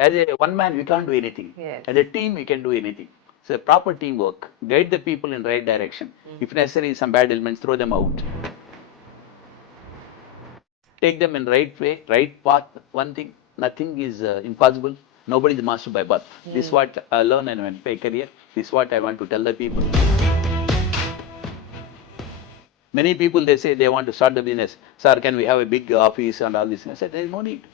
As a one man, we can't do anything. Yes. As a team, we can do anything. So proper teamwork, guide the people in right direction. If necessary, some bad elements, throw them out. Take them in right way, right path. One thing, nothing is impossible. Nobody is master by birth. This is what I learn in my career. This is what I want to tell the people. Many people, they say they want to start the business. Sir, can we have a big office and all this? I said, there is no need.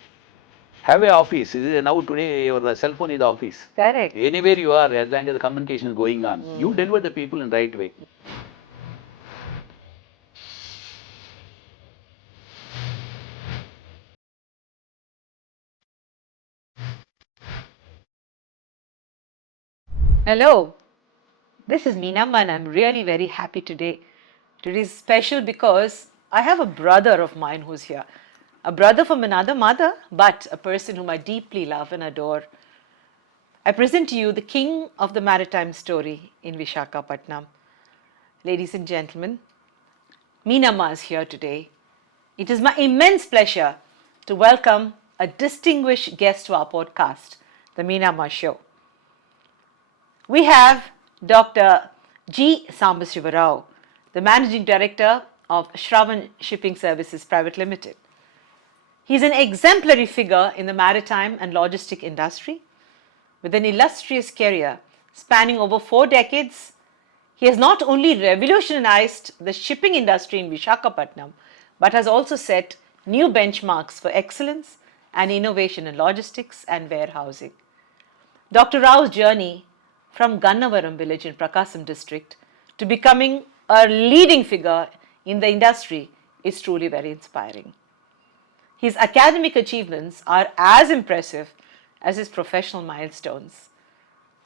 Have a office. Now today your cell phone is the office. Correct. Anywhere you are, as long as the communication is going on, you deliver the people in right way. Hello, this is Meenamma and I'm really very happy today. Today is special because I have a brother of mine who's here. A brother from another mother, but a person whom I deeply love and adore. I present to you the king of the maritime story in Visakhapatnam. Ladies and gentlemen, Meenamma is here today. It is my immense pleasure to welcome a distinguished guest to our podcast, The Meenamma Show. We have Dr. G. Sambasiva Rao, the Managing Director of Sravan Shipping Services Private Limited. He is an exemplary figure in the maritime and logistic industry. With an illustrious career spanning over 4 decades, he has not only revolutionized the shipping industry in Visakhapatnam, but has also set new benchmarks for excellence and innovation in logistics and warehousing. Dr. Rao's journey from Gannavaram village in Prakasam district to becoming a leading figure in the industry is truly very inspiring. His academic achievements are as impressive as his professional milestones.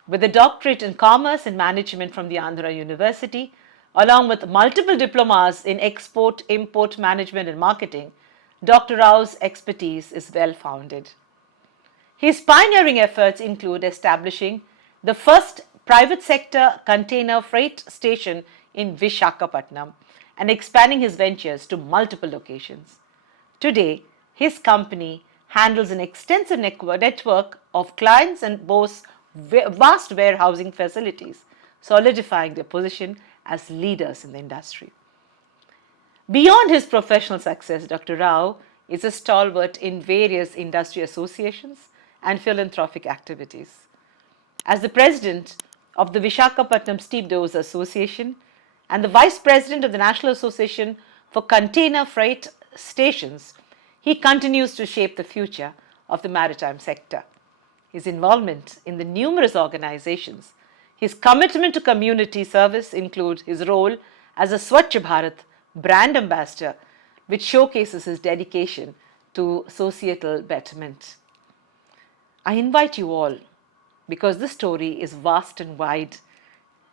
With a doctorate in commerce and management from the Andhra University, along with multiple diplomas in export, import management and marketing, Dr. Rao's expertise is well founded. His pioneering efforts include establishing the first private sector container freight station in Visakhapatnam and expanding his ventures to multiple locations. Today, his company handles an extensive network of clients and boasts vast warehousing facilities, solidifying their position as leaders in the industry. Beyond his professional success, Dr. Rao is a stalwart in various industry associations and philanthropic activities. As the president of the Visakhapatnam Stevedores Association and the vice president of the National Association for Container Freight Stations, he continues to shape the future of the maritime sector. His involvement in the numerous organizations, his commitment to community service include his role as a Swachh Bharat brand ambassador, which showcases his dedication to societal betterment. I invite you all, because this story is vast and wide.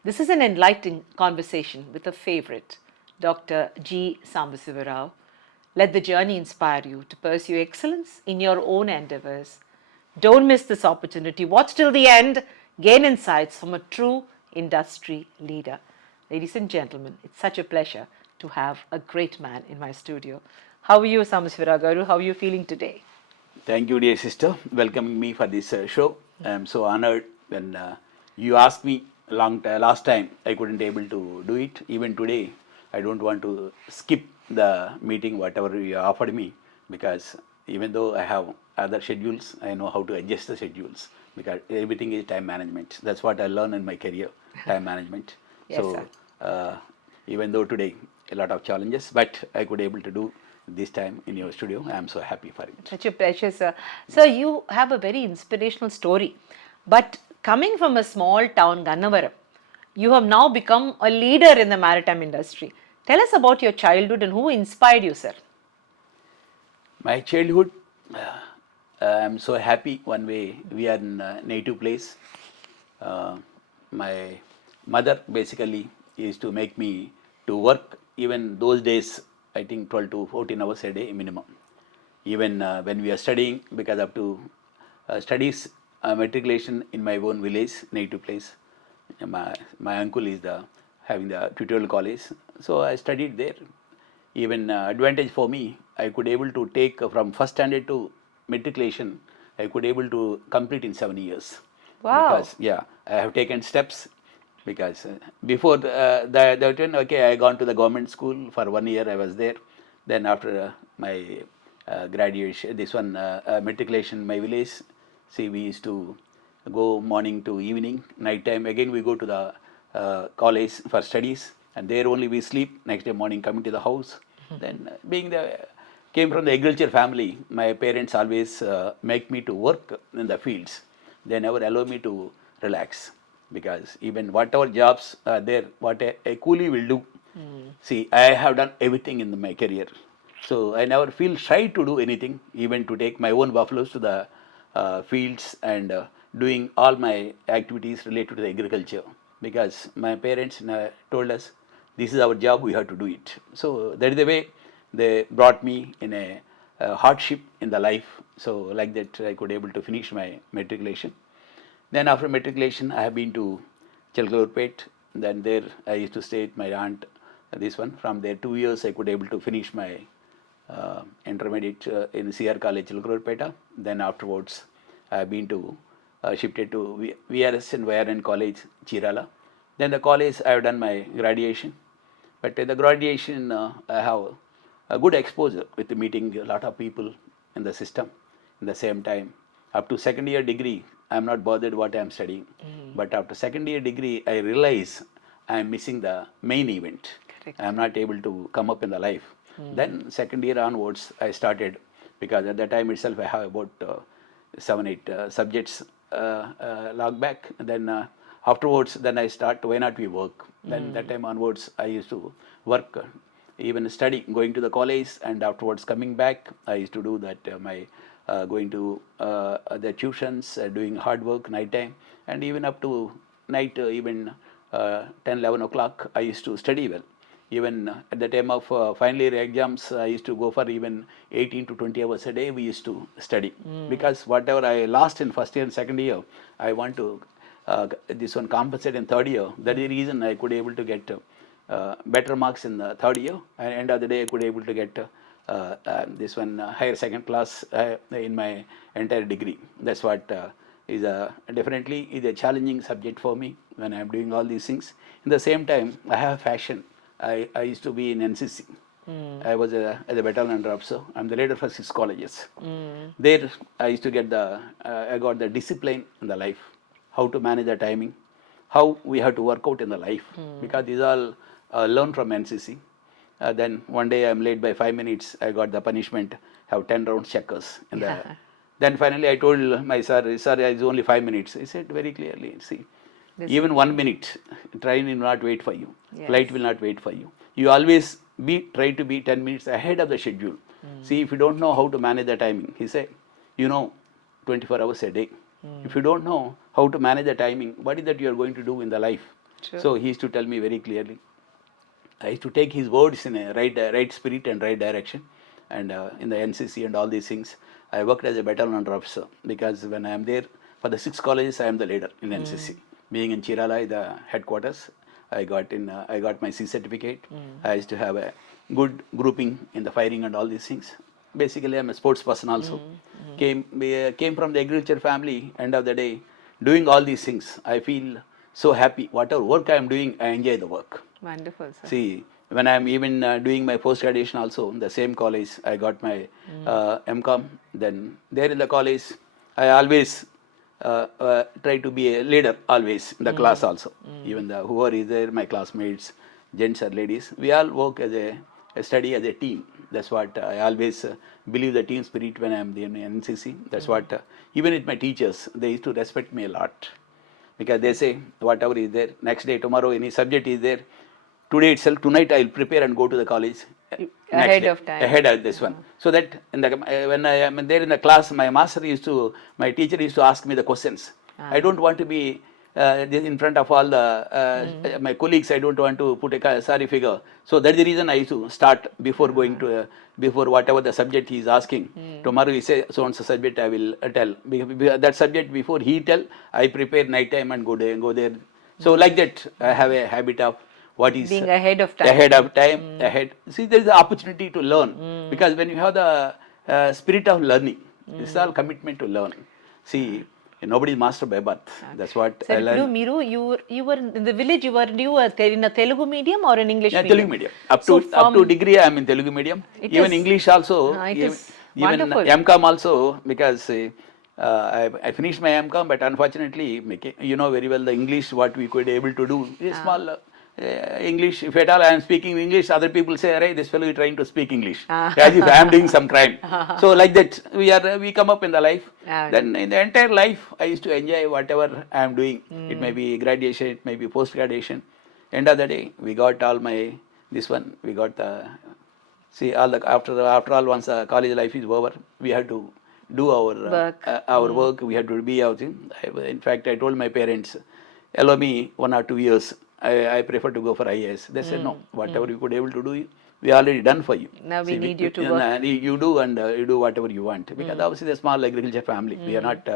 This is an enlightening conversation with a favorite, Dr. G. Sambasiva Rao. Let the journey inspire you to pursue excellence in your own endeavors. Don't miss this opportunity. Watch till the end. Gain insights from a true industry leader. Ladies and gentlemen, it's such a pleasure to have a great man in my studio. How are you, Sambasiva Rao Garu? How are you feeling today? Thank you, dear sister, welcoming me for this show. I am so honored when you asked me last time. I couldn't able to do it. Even today, I don't want to skip the meeting, whatever you offered me, because even though I have other schedules, I know how to adjust the schedules, because everything is time management. That's what I learned in my career, time management. Yes, so even though today a lot of challenges, but I could able to do this time in your studio. I am so happy for it. Such a pleasure, sir. Sir, you have a very inspirational story. But coming from a small town, Gannavaram, you have now become a leader in the maritime industry. Tell us about your childhood and who inspired you, sir. My childhood, I am so happy. One way we are in a native place. My mother basically used to make me to work. Even those days, I think 12 to 14 hours a day minimum. Even when we are studying, because up to studies, matriculation in my own village, native place. My uncle is having the tutorial college, so I studied there. Even advantage for me, I could able to take from first standard to matriculation I could able to complete in 7 years. Wow. Because yeah, I have taken steps. Because before the turn, okay, I gone to the government school for 1 year. I was there. Then after my graduation, this one matriculation, my village. See, we used to go morning to evening, night time. Again, we go to the college for studies, and there only we sleep. Next day morning, coming to the house. Then being the came from the agriculture family, my parents always make me to work in the fields. They never allow me to relax, because even whatever jobs are there, what a coolie will do. See, I have done everything in my career, so I never feel shy to do anything, even to take my own buffaloes to the fields and doing all my activities related to the agriculture, because my parents told us this is our job, we have to do it. So that is the way they brought me in a hardship in the life. So like that I could able to finish my matriculation. Then after matriculation I have been to Chalkalurpet. Then there I used to stay with my aunt, this one. From there 2 years I could able to finish my intermediate in CR College Chalkalurpeta. Then afterwards I have been to shifted to VRS and YRN College Chirala. Then the college I have done my graduation. But in the graduation I have a good exposure with meeting a lot of people in the system. In the same time, up to second year degree, I am not bothered what I am studying. But after second year degree, I realize I am missing the main event. Correct. I am not able to come up in the life. Then second year onwards, I started, because at that time itself I have about 7-8 subjects log back. Then afterwards, then I start, why not we work? Then that time onwards, I used to work, even study, going to the college, and afterwards coming back, I used to do that, my going to the tuitions, doing hard work night time, and even up to night, even 10-11 o'clock, I used to study well. Even at the time of final year exams, I used to go for even 18 to 20 hours a day. We used to study, because whatever I lost in first year and second year, I want to this one compensate in third year. That is the reason I could able to get better marks in the third year. And end of the day, I could able to get this one higher second class in my entire degree. That's what is definitely is a challenging subject for me when I am doing all these things. In the same time, I have fashion. I used to be in NCC. I was as a battalion officer. I'm the leader for 6 colleges. There, I used to get I got the discipline in the life, how to manage the timing, how we have to work out in the life, because these all learned from NCC. Then one day I'm late by 5 minutes. I got the punishment, have 10 rounds checkers. Then finally I told my sir, it's only 5 minutes. He said very clearly, see, even 1 minute, train will not wait for you. Yes. Flight will not wait for you. You always try to be 10 minutes ahead of the schedule. See, if you don't know how to manage the timing, he said, 24 hours a day. If you don't know how to manage the timing, what is that you are going to do in the life? True. So he used to tell me very clearly. I used to take his words in a right spirit and right direction. And in the NCC and all these things, I worked as a battalion officer, because when I am there for the 6 colleges, I am the leader in NCC. Being in Chirala, the headquarters, I got my C certificate. I used to have a good grouping in the firing and all these things. Basically, I'm a sports person also. Came from the agriculture family. End of the day, doing all these things, I feel so happy. Whatever work I am doing, I enjoy the work. Wonderful, sir. See, when I'm even doing my post graduation also in the same college, I got my MCom. Then there in the college, I always try to be a leader always in the class also. Even whoever is there, my classmates, gents or ladies, we all work as a study as a team. That's what I always believe, the team spirit when I'm in NCC. That's what even with my teachers, they used to respect me a lot, because they say whatever is there, next day, tomorrow, any subject is there, today itself, tonight I'll prepare and go to the college. Ahead of time. Ahead of this one. So that when I am there in the class, my teacher used to ask me the questions. I don't want to be in front of all the my colleagues. I don't want to put a sorry figure. So that's the reason I used to start before going to before whatever the subject he is asking. Tomorrow he say so and so subject I will tell. That subject before he tell, I prepare night time and go there. So like that, I have a habit of what is being ahead of time. Ahead. See, there is the opportunity to learn, because when you have the spirit of learning, it's all commitment to learn. See, nobody is master by birth. That's what So I learned. you were in the village. You were in a Telugu medium or an English Yeah, medium? Telugu medium. So Up to degree, I am in Telugu medium. It Even is- English also. it is Even wonderful. MCOM also, because I finished my MCOM, but unfortunately, you know very well the English what we could able to do is small. English, if at all I am speaking English, other people say, "Arey, this fellow is trying to speak English," as if I am doing some crime. So like that, we come up in the life. Then in the entire life, I used to enjoy whatever I am doing. It may be graduation, it may be post graduation. End of the day, we got all my this one. We got the see all the after all once college life is over, we have to do our work. We have to be out. In fact, I told my parents, allow me 1 or 2 years. I prefer to go for IAS. They said no. Whatever you could able to do, we already done for you. Now we need you to work. You do and you do whatever you want. Because obviously, the small agriculture family. We are not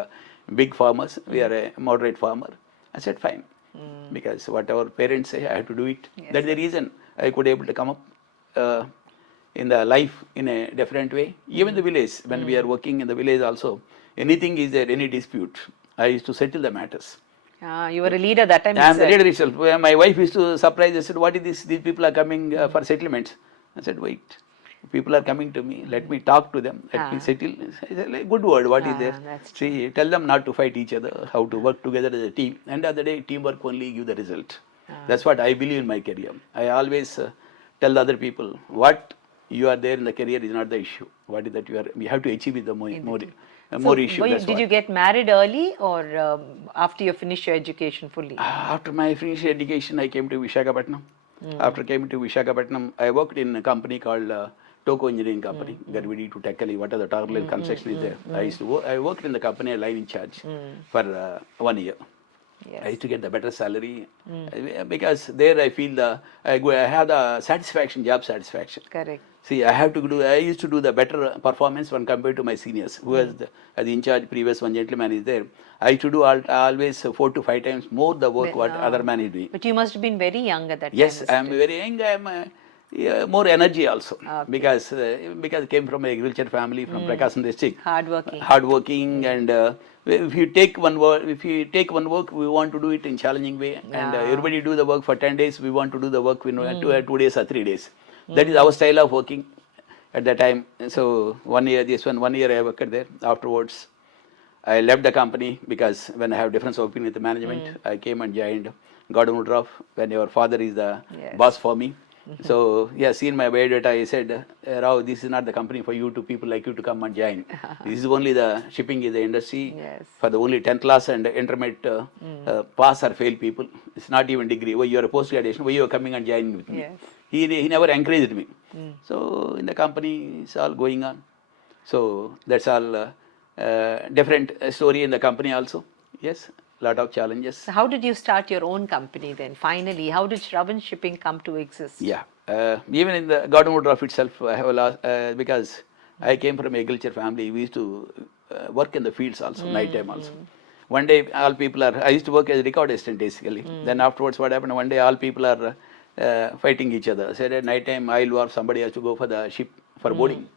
big farmers. We are a moderate farmer. I said fine. Because whatever parents say, I have to do it. Yes. That's the reason I could able to come up in the life in a different way. Even the village, when we are working in the village also, anything is there, any dispute, I used to settle the matters. You were a leader that time. I am the itself. leader itself. My wife used to surprise. I said, "What is this? These people are coming for settlements." I said, "Wait, people are coming to me. Let me talk to them. Let me settle." I said, like, good word. What is there? That's See, tell them not to fight each other. How to work together as a team. End of the day, teamwork only give the result. That's what I believe in my career. I always tell the other people what you are there in the career is not the issue. What is that we have to achieve is the more issue. Did you get married early or after you finished your education fully? After my finished education, I came to Visakhapatnam. After came to Visakhapatnam, I worked in a company called Toko Engineering Company, Garvidi to Tekali, what are the Tarlil construction is there. I worked in the company, line in charge for 1 year. Yes. I used to get the better salary because there I feel I have the satisfaction, job satisfaction. Correct. See, I used to do the better performance when compared to my seniors, who was as in charge, previous one gentleman is there. I used to do always 4 to 5 times more the work what other man is doing. But you must have been very young at that Yes, time. I am very young. I am more energy also because I came from a agriculture family from Prakasam district. Hardworking, and if you take one work, we want to do it in challenging way, and everybody do the work for 10 days. We want to do the work in 2 days or 3 days. That is our style of working at that time. So 1 year I worked there. Afterwards, I left the company because when I have difference of opinion with the management, I came and joined Gadagottu when your father is the boss for me. So, yeah, seen my biodata, I said, Rao, this is not the company for you to people like you to come and join. This is only the shipping is the industry for the only 10th class and intermediate pass or fail people. It's not even degree. Why you are a post graduation? Why you are coming and joining with me? He never encouraged me. So in the company, it's all going on. So that's all different story in the company also. Yes, lot of challenges. So how did you start your own company then? Finally, how did Sravan Shipping come to exist? Yeah, even in the Gadagottu itself, I have a lot, because I came from a agriculture family. We used to work in the fields also, night time also. One day, all people are. I used to work as a record assistant basically. Then afterwards, what happened? One day, all people are fighting each other. I said at night time, I'll war. Somebody has to go for the ship for boarding.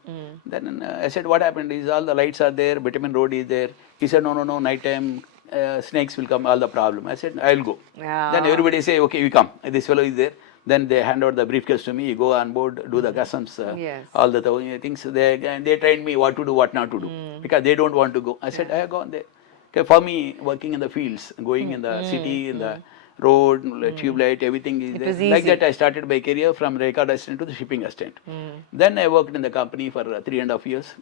Then I said, what happened? Is all the lights are there, bitumen road is there. He said, no, night time. Snakes will come, all the problem. I said, I'll go. Then everybody say, okay, you come. This fellow is there. Then they hand over the briefcase to me. You go on board, do the customs, all the things. They trained me what to do, what not to do, because they don't want to go. I said, I have gone there. Okay, for me, working in the fields, going in the city, in the road, tube light, everything is there. Like that, I started my career from record assistant to the shipping assistant. Then I worked in the company for 3.5 years.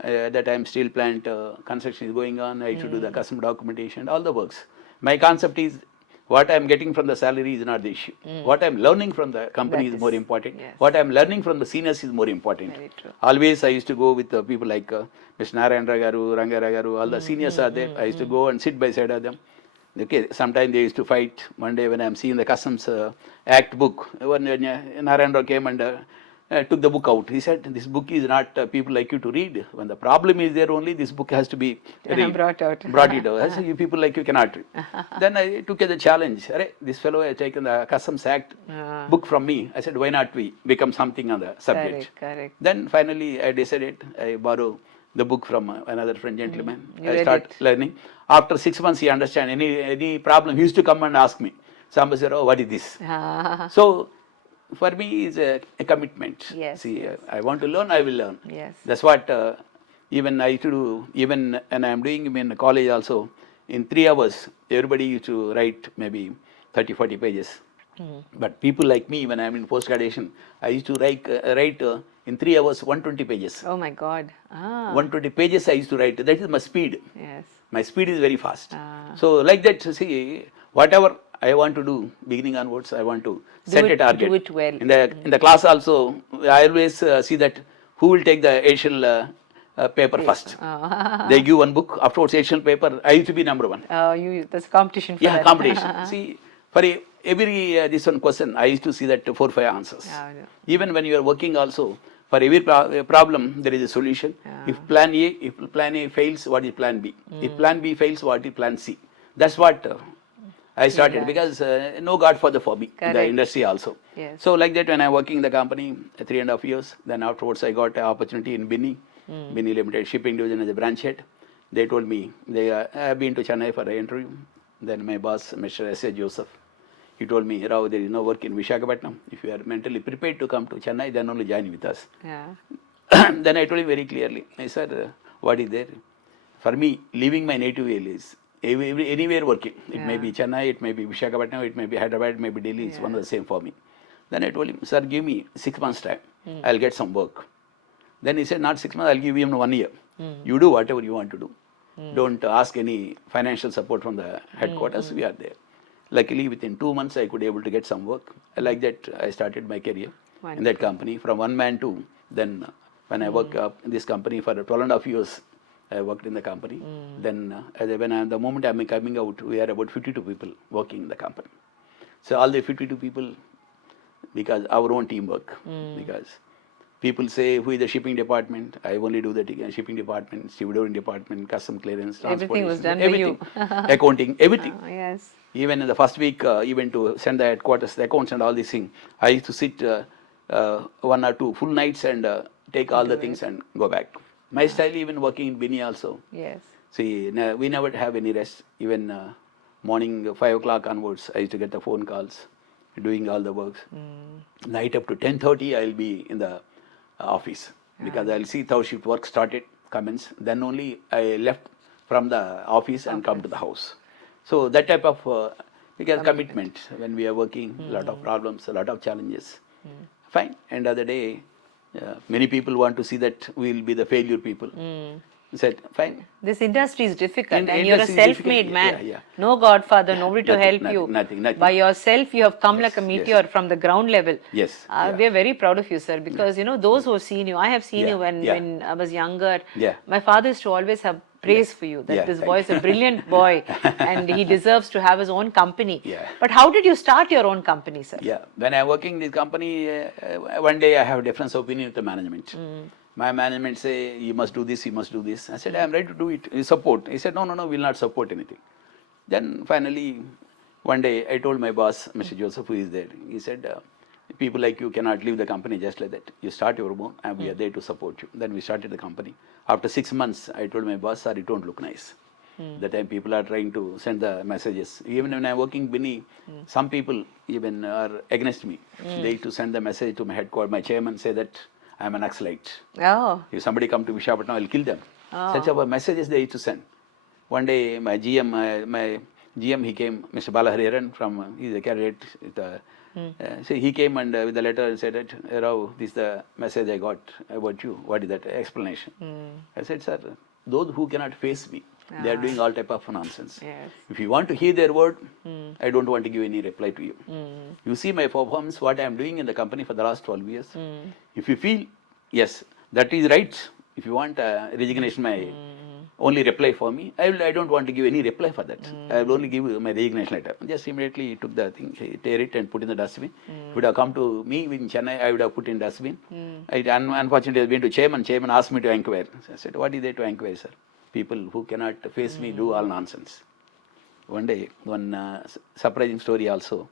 At that time, steel plant construction is going on. I used to do the custom documentation, all the works. My concept is what I am getting from the salary is not the issue. What I am learning from the company is more important. What I am learning from the seniors is more important. Always I used to go with people like Mr. Narayana Garu, Rangara Garu, all the seniors are there. I used to go and sit by side of them. Okay, sometimes they used to fight. One day when I am seeing the Customs Act book, when Narendra came and took the book out, he said, this book is not people like you to read. When the problem is there only, this book has to be brought out. I said, you people like you cannot read. Then I took as a challenge. This fellow has taken the Customs Act book from me. I said, why not we become something on the subject? Correct. Then finally I decided, I borrow the book from another French gentleman. You I read start it. learning. After 6 months, he understand any problem. He used to come and ask me, Sambasiva Rao, what is this? So for me, it's a commitment. Yes, See, yes. I want to learn, I will learn. Yes. That's what even I used to do, even when I'm doing in college also, in 3 hours, everybody used to write maybe 30, 40 pages. But people like me, when I'm in post-graduation, I used to write in 3 hours 120 pages. Oh my God. 120 pages I used to write. That is my speed. Yes. My speed is very fast. So like that, see, whatever I want to do, beginning onwards, I want to set a target. Do it well. In the class also, I always see that who will take the Asian paper first. They give one book, afterwards Asian paper, I used to be number one. There's competition for Yeah, that. competition. See, for every this one question, I used to see that 4 or 5 answers. Yeah. Even when you are working also, for every problem, there is a solution. If plan A fails, what is plan B? If plan B fails, what is plan C? That's what I started, because no godfather for me in the industry also. Yes. So like that, when I working in the company 3.5 years, then afterwards I got an opportunity in Binni Limited Shipping Division as a branch head. They told me, they have been to Chennai for an interview. Then my boss, Mr. S.A. Joseph, he told me, Rao, there is no work in Visakhapatnam. If you are mentally prepared to come to Chennai, then only join with us. Yeah. Then I told him very clearly, I said, what is there? For me, leaving my native area is anywhere working. It may be Chennai, it may be Visakhapatnam, it may be Hyderabad, it may be Delhi. It's one of the same for me. Then I told him, sir, give me 6 months time. I'll get some work. Then he said, not 6 months, I'll give you 1 year. You do whatever you want to do. Don't ask any financial support from the headquarters. We are there. Luckily, within 2 months, I could able to get some work. Like that, I started my career in that company from one man to then when I worked up in this company for 12.5 years. I worked in the company. Then the moment I'm coming out, we are about 52 people working in the company. So all the 52 people, because our own teamwork, because people say, who is the shipping department? I only do the shipping department, stevedoring department, custom clearance, Everything was done everything, by you. accounting, everything. Yes. Even in the first week, even to send the headquarters, the accounts and all these things, I used to sit 1 or 2 full nights and take all the things and go back. My style, even working in Binni also. Yes. See, we never have any rest. Even morning 5 o'clock onwards, I used to get the phone calls, doing all the works. Night up to 10:30, I'll be in the office, because I'll see how shift work started, commence. Then only I left from the office and come to the house. So that type of because commitment when we are working, a lot of problems, a lot of challenges. Fine. End of the day, many people want to see that we will be the failure people. Said, fine. This industry is difficult, and you're a industry is self-made difficult. man. Yeah. No godfather, nobody to help you. Nothing. By yourself, you have come like a Yes, meteor from the ground level. Yes. We are very proud of you, sir, because those who have seen you, I have seen you when I was younger. Yeah. My father used to always have praise for you, that this thank boy is a brilliant boy and he deserves to have his own company. Yeah. But how did you start your own company, sir? Yeah. When I'm working in this company, one day I have a difference of opinion with the management. My management say, you must do this, you must do this. I said, I'm ready to do it. You support. He said, no, we'll not support anything. Then finally, one day I told my boss, Mr. Joseph, who is there, he said, people like you cannot leave the company just like that. You start your own and we are there to support you. Then we started the company. After 6 months, I told my boss, sir, it don't look nice. That time people are trying to send the messages. Even when I'm working Binni, some people even are against me. They used to send the message to my headquarters, my chairman, say that I'm an Naxalite. Oh. If somebody come to Visakhapatnam, I'll kill them. Such a messages they used to send. One day, my GM, he came, Mr. Bala Hariharan from, he's a candidate. So he came and with the letter and said that, Rao, this is the message I got about you. What is that explanation? I said, sir, those who cannot face me, they are doing all type of nonsense. Yes. If you want to hear their word, I don't want to give any reply to you. You see my performance, what I am doing in the company for the last 12 years. If you feel, yes, that is right. If you want resignation, my only reply for me, I don't want to give any reply for that. I will only give you my resignation letter. Just immediately he took the thing, he tear it and put in the dustbin. If it would have come to me in Chennai, I would have put in dustbin. Unfortunately, I been to chairman. Chairman asked me to inquire. So I said, what is there to inquire, sir? People who cannot face me do all nonsense. One day, one surprising story also.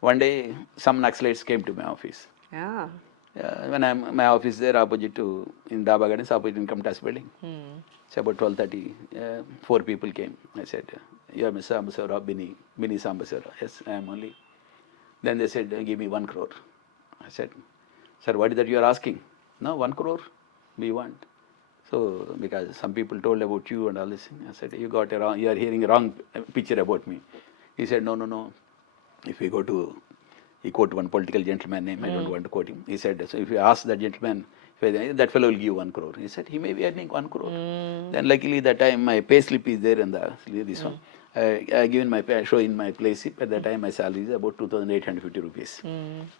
One day, some Naxalites came to my office. Yeah. When my office there opposite to, in Daba Gardens, opposite income tax building. It's about 12:30, 4 people came. I said, you are Mr. Sambasiva Rao, Bini Sambasiva Rao. Yes, I am only. Then they said, give me 1 crore. I said, sir, what is that you are asking? No, 1 crore we want. So, because some people told about you and all this thing. I said, you are hearing a wrong picture about me. He said, no. If we go to, he quoted one political gentleman name, I don't want to quote him. He said, so if you ask that gentleman, that fellow will give 1 crore. He said, he may be earning 1 crore. Then luckily that time my pay slip is there in this one. I given my pay, show in my pay slip. At that time my salary is about 2,850 rupees.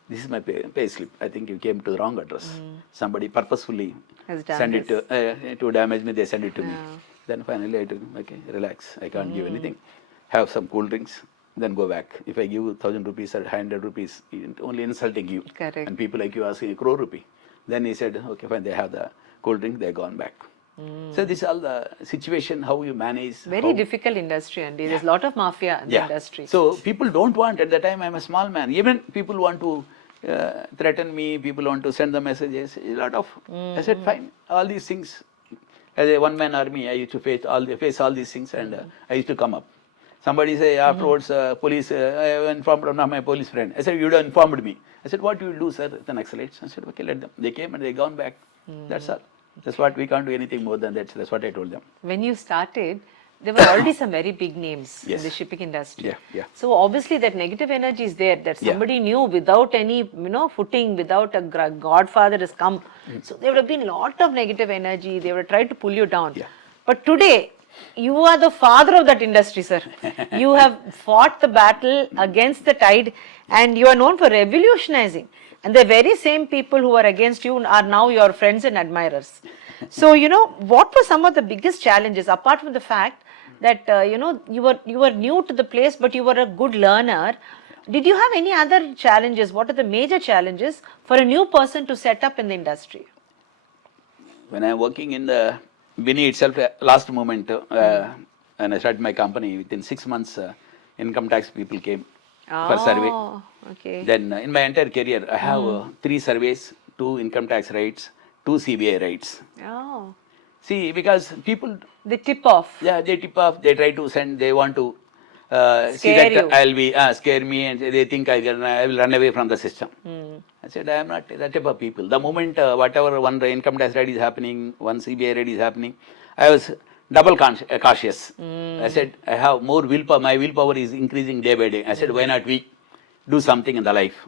This is my pay slip. I think you came to the wrong address. Somebody purposefully send it to damage me, they send it to me. Then finally I told him, okay, relax, I can't give anything. Have some cool drinks, then go back. If I give 1,000 rupees or 100 rupees, only insulting you. Correct. And people like you asking 1 crore rupee. Then he said, okay, fine, they have the cool drink, they're gone back. So this is all the situation, how you manage. Very difficult industry, and there's a lot of mafia in the industry. So people don't want, at the time I'm a small man, even people want to threaten me, people want to send the messages, a lot of, I said fine, all these things, as a one-man army, I used to face all these things, and I used to come up. Somebody say afterwards, police, I have informed one of my police friend. I said, you don't informed me. I said, what you will do, sir, the Naxalites? I said, okay, let them. They came and they gone back. That's all. That's what, we can't do anything more than that. That's what I told them. When you started, there were already some very big names in the shipping industry. Yeah. So obviously that negative energy is there, that somebody knew without any, footing, without a godfather has come. So there would have been a lot of negative energy. They would have tried to pull you down. But today, you are the father of that industry, sir. You have fought the battle against the tide, and you are known for revolutionizing. And the very same people who are against you are now your friends and admirers. So, what were some of the biggest challenges, apart from the fact that, you were new to the place, but you were a good learner? Did you have any other challenges? What are the major challenges for a new person to set up in the industry? When I am working in the Bini itself, last moment, when I started my company, within 6 months, income tax people came for survey. Okay. Then in my entire career, I have 3 surveys, 2 income tax raids, 2 CBI raids. Oh. See, because people... They tip off. Yeah, they tip off, they try to send, they want to see Scare that you. I'll be, scare me, and they think I will run away from the system. I said, I am not that type of people. The moment whatever one income tax raid is happening, one CBI raid is happening, I was double cautious. I said, I have more willpower, my willpower is increasing day by day. I said, why not we do something in the life?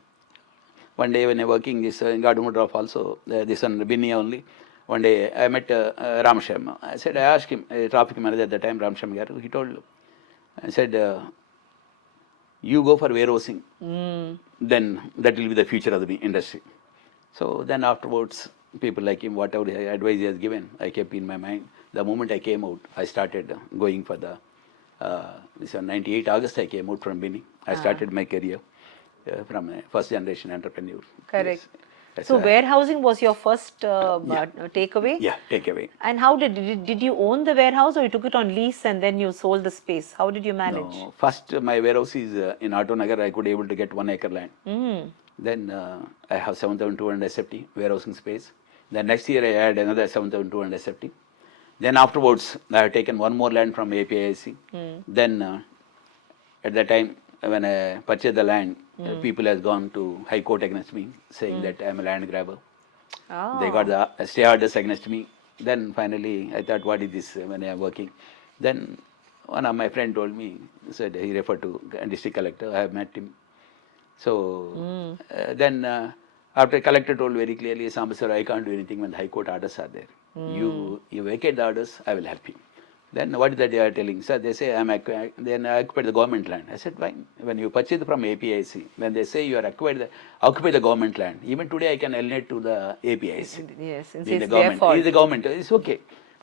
One day when I was working this in Gadagottu also, this one Bini only, one day I met Ramsham. I said, I asked him, a traffic manager at the time, Ramsham Garu, he told, I said, you go for warehousing, then that will be the future of the industry. So then afterwards, people like him, whatever advice he has given, I kept in my mind. The moment I came out, I started going for the, this was 98 August I came out from Bini. I started my career from a first generation entrepreneur. Correct. Yes. So warehousing was your first takeaway? Yeah, takeaway. And how did you own the warehouse, or you took it on lease and then you sold the space? How did you manage? No, first my warehouse is in Auto Nagar. I could able to get 1 acre land. Then I have 7,200 SFT warehousing space. Then next year I had another 7,200 SFT. Then afterwards I have taken 1 more land from APIC. Then at that time when I purchased the land, people has gone to High Court against me, saying that I am a land grabber. They got the stay orders against me. Then finally I thought, what is this when I am working? Then one of my friend told me, said he referred to district collector. I have met him. So then after collector told very clearly, Sambasiva, I can't do anything when the High Court orders are there. You vacate the orders, I will help you. Then what is that they are telling? Sir, they say then I occupied the government land. I said, fine. When you purchase from APIC, when they say you are occupy the government land, even today I can alienate to the APIC. Yes, since it's it's government. their fault. It's the government. It's okay.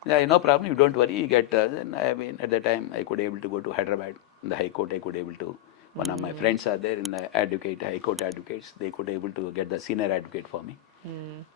No problem. You don't worry. You get. Then I mean, at the time I could able to go to Hyderabad. In the High Court, I could able to. One of my friends are there in the High Court advocates. They could able to get the senior advocate for me.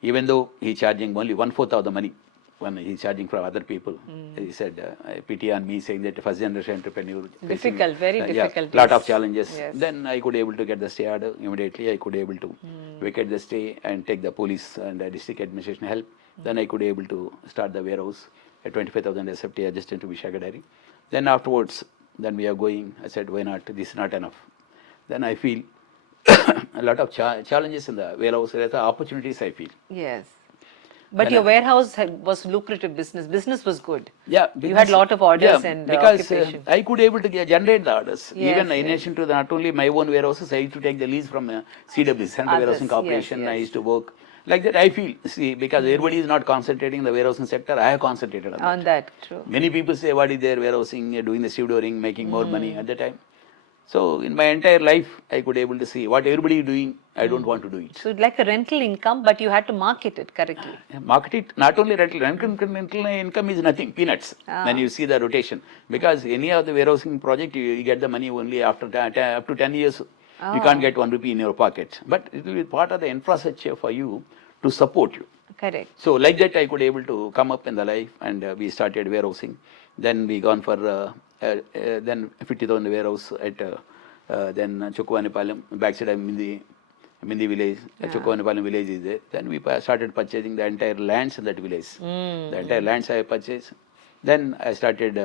Even though he charging only 1/4 of the money. when he's charging for other people. He said, pity on me, saying that first generation entrepreneur. Difficult, very difficult. Lot of challenges. Yes. Then I could able to get the stay order immediately. I could able to vacate the stay and take the police and the district administration help. Then I could able to start the warehouse at 25,000 SFT adjacent to Visakhapatnam. Then afterwards, then we are going. I said, why not? This is not enough. Then I feel a lot of challenges in the warehouse. There are opportunities I feel. Yes. But your warehouse was lucrative business. Business was good. Yeah, you had a lot of orders and because occupation. I could able to generate the orders. Yes, Even in addition to not only my own warehouses, I used to take the lease from CW, Central Warehousing Corporation. I used to work like that. I feel, see, because everybody is not concentrating in the warehousing sector, I have concentrated on that. True. Many people say, what is their warehousing, doing the stevedoring, making more money at the time. So in my entire life, I could able to see what everybody is doing. I don't want to do it. So like a rental income, but you had to market it correctly. Market it, not only rental income is nothing, peanuts, when you see the rotation. Because any of the warehousing project, you get the money only after up to 10 years. You can't get 1 rupee in your pocket. But it will be part of the infrastructure for you to support you. Correct. So like that, I could able to come up in the life, and we started warehousing. Then we gone for then 50,000 warehouse at then Chokuvanipalam, backside of Mindi village. Chokuvanipalam village is there. Then we started purchasing the entire lands in that village. The entire lands I purchased. Then I started,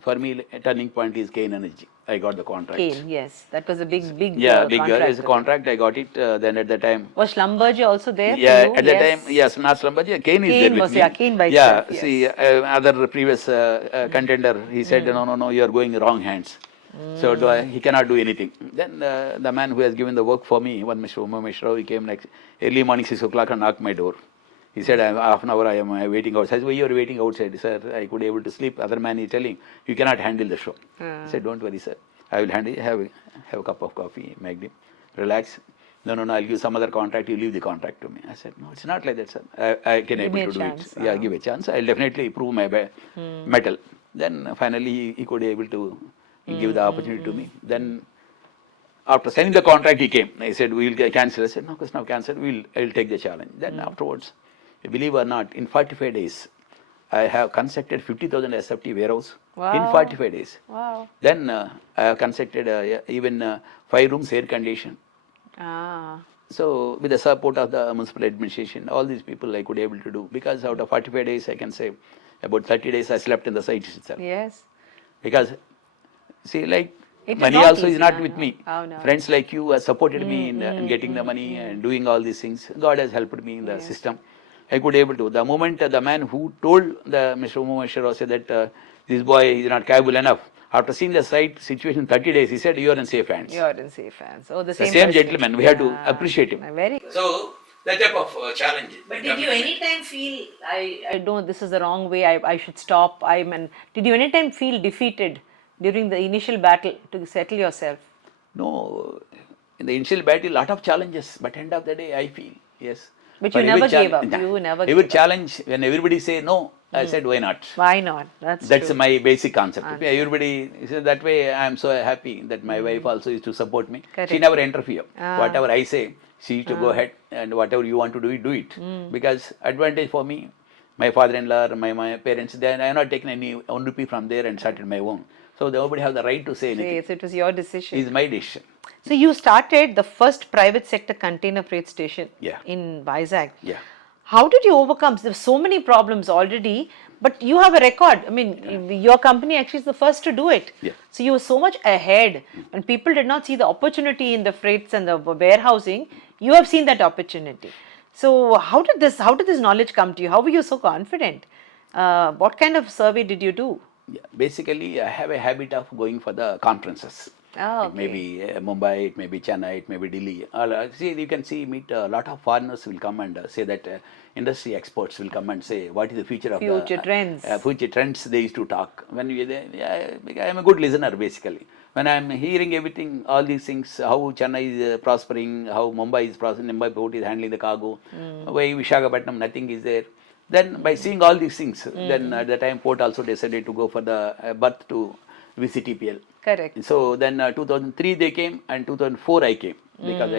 for me, turning point is Kane Energy. I got the contract. Kane, yes. That was a big contract. As a contract, I got it. Then at the time. Was Schlumberger also there? Yeah, at the time, yes, not Schlumberger. Kane is there with me. Yeah, Kane by itself, yes. See, other previous contender, he said, no, you are going wrong hands. So he cannot do anything. Then the man who has given the work for me, one Mr. Rao, he came like early morning 6 o'clock and knocked my door. He said, half an hour I am waiting outside. I said, why you are waiting outside? Sir, I could able to sleep. Other man is telling, you cannot handle the show. I said, don't worry, sir. I will handle it. Have a cup of coffee, make them relax. No, I'll give some other contract. You leave the contract to me. I said, no, it's not like that, sir. I can able to do it. Yeah, give a chance. I'll definitely prove my metal. Then finally he could able to give the opportunity to me. Then after signing the contract, he came. I said, we'll cancel. I said, no, because now cancel. I'll take the challenge. Then afterwards, believe or not, in 45 days, I have constructed 50,000 SFT warehouse in 45 days. Wow. Then I have constructed even 5 rooms air conditioned. So with the support of the municipal administration, all these people I could able to do. Because out of 45 days, I can say about 30 days I slept in the site itself. Yes. Because, see, like, it money also is not with me. No. Friends like you have supported me in getting the money and doing all these things. God has helped me in the system. I could able to. The moment the man who told the Mr. Umameshwar said that this boy is not capable enough, after seeing the site situation 30 days, he said, you are in safe hands. You are in safe hands. Oh, the same gentleman. We have to appreciate him. Very. So, that type of challenge. But did you anytime feel, I don't, this is the wrong way, I should stop, did you anytime feel defeated during the initial battle to settle yourself? No, in the initial battle, lot of challenges, but end of the day, I feel, yes. But you never gave up. You never gave up. Every challenge, when everybody say no, I said, why not? Why not? That's true. My basic concept. Everybody, that way I am so happy that my wife also is to support me. Correct. She never interfere. Whatever I say, she used to go ahead and whatever you want to do it, do it. Because advantage for me, my father-in-law, my parents, then I have not taken any 1 rupee from there and started my own. So nobody have the right to say anything. Yes, it was your decision. It's my decision. So you started the first private sector container freight station in Vizag. Yeah. How did you overcome? There were so many problems already, but you have a record. I mean, your company actually is the first to do it. Yeah. So you were so much ahead. When people did not see the opportunity in the freights and the warehousing, you have seen that opportunity. So how did this knowledge come to you? How were you so confident? What kind of survey did you do? Yeah. Basically, I have a habit of going for the conferences. Oh, okay. It may be Mumbai, it may be Chennai, it may be Delhi. You can meet a lot of foreigners will come and say that industry experts will come and say what is the future of future trends. Future trends they used to talk. When I am a good listener basically. When I am hearing everything, all these things, how Chennai is prospering, how Mumbai is prospering, Mumbai port is handling the cargo, why Visakhapatnam nothing is there. Then by seeing all these things, then at the time port also decided to go for the berth to VCTPL. Correct. So then 2003 they came and 2004 I came. because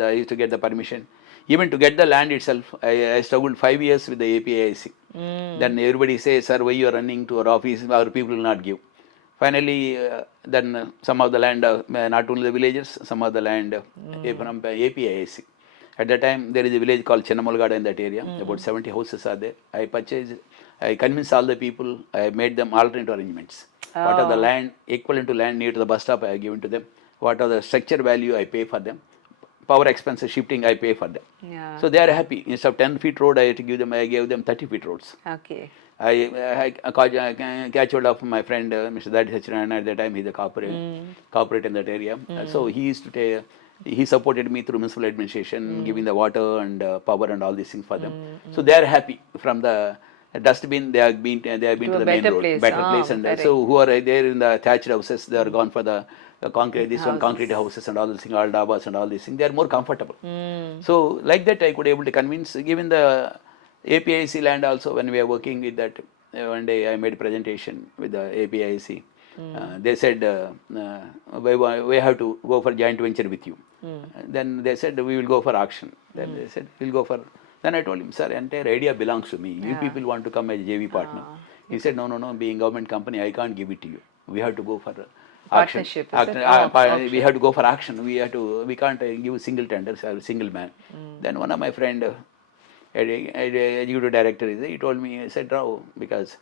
I used to get the permission. Even to get the land itself, I struggled 5 years with the APIC. Then everybody says, sir, why you are running to our office? Our people will not give. Finally, then some of the land, not only the villagers, some of the land from APIC. At that time, there is a village called Chennamalgada in that area. About 70 houses are there. I convinced all the people, I made them alternate arrangements. What are the land, equivalent to land near to the bus stop, I have given to them. What are the structure value, I pay for them. Power expenses, shifting, I pay for them. Yeah. So they are happy. Instead of 10 feet road, I gave them 30 feet roads. Okay. I catch hold of my friend, Mr. Dadi Sachinarayana. At that time, he's a corporate in that area. So he used to take, he supported me through municipal administration, giving the water and power and all these things for them. So they are happy. From the dustbin, they have been to the main road, better place. And so who are there in the thatched houses, they are gone for the concrete, concrete houses and all these things, all dabas and all these things. They are more comfortable. So like that, I could able to convince, given the APIC land also, when we are working with that, one day I made a presentation with the APIC. They said, we have to go for joint venture with you. Then they said, we will go for auction. Then they said, we'll go for... Then I told him, sir, entire idea belongs to me. You people want to come as a JV partner. He said, no, being government company, I can't give it to you. We have to go for auction. Partnership. We have to go for auction. We can't give single tenders or single man. Then one of my friend, executive director, he told me, I said, Rao, because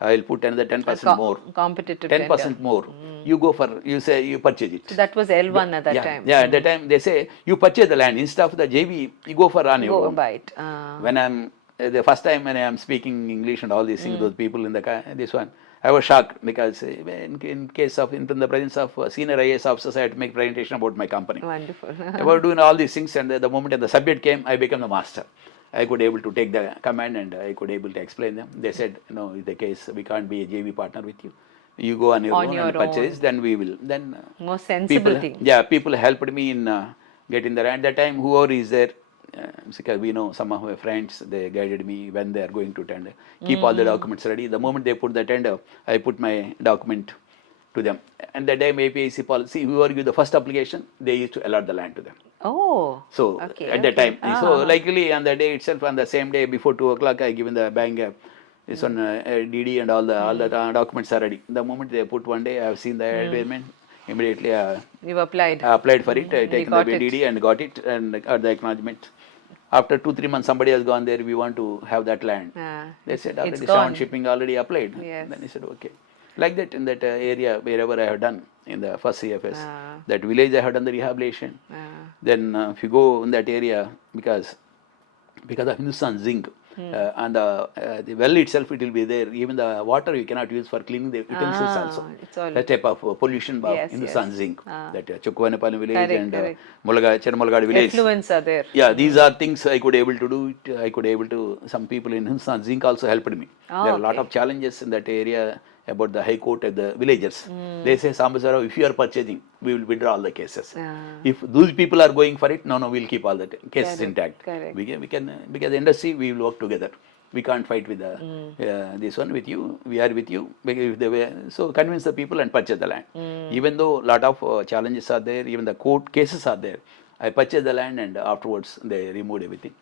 I will put another 10% more. Competitive 10% tender. more. You say, you purchase it. So that was L1 at that time. Yeah, at that time they say, you purchase the land. Instead of the JV, you go for on your own. Buy it. When I'm, the first time when I am speaking English and all these things, those people in this one, I was shocked because in the presence of senior IAS officers, I had to make presentation about my company. Wonderful. About doing all these things, and the moment the subject came, I became the master. I could able to take the command and I could able to explain them. They said, no, in the case we can't be a JV partner with you. You go on your own and purchase, then we will. Then more sensible thing. Yeah, people helped me in getting there. At that time, whoever is there, because we know some of my friends, they guided me when they are going to tender. Keep all the documents ready. The moment they put the tender, I put my document to them. And that time APIC policy, whoever give the first application, they used to allot the land to them. Oh. So at that time, so likely on the day itself, on the same day before 2 o'clock, I given the bank this one DD and all the documents are ready. The moment they put one day, I have seen the advertisement. Immediately, you applied. I applied for it. I taken the DD and got it and got the acknowledgement. After 2-3 months, somebody has gone there. We want to have that land. They said already Sravan Shipping already applied. Yes. Then he said okay. Like that in that area wherever I have done in the first CFS, that village I have done the rehabilitation. Then if you go in that area, because of Hindustan zinc, and the well itself, it will be there. Even the water you cannot use for cleaning the utensils also. That type of pollution by Hindustan zinc. That Chokkuvanapalli village and Chennamalgada village. Influence are there. Yeah, these are things I could able to do it. I could able to, some people in Hindustan zinc also helped me. There are a lot of challenges in that area about the High Court and the villagers. They say, Sambasiva Rao, if you are purchasing, we will withdraw all the cases. If those people are going for it, no, we'll keep all the cases intact. We can, because the industry, we will work together. We can't fight with this one with you. We are with you. So convince the people and purchase the land. Even though a lot of challenges are there, even the court cases are there, I purchased the land and afterwards they removed everything.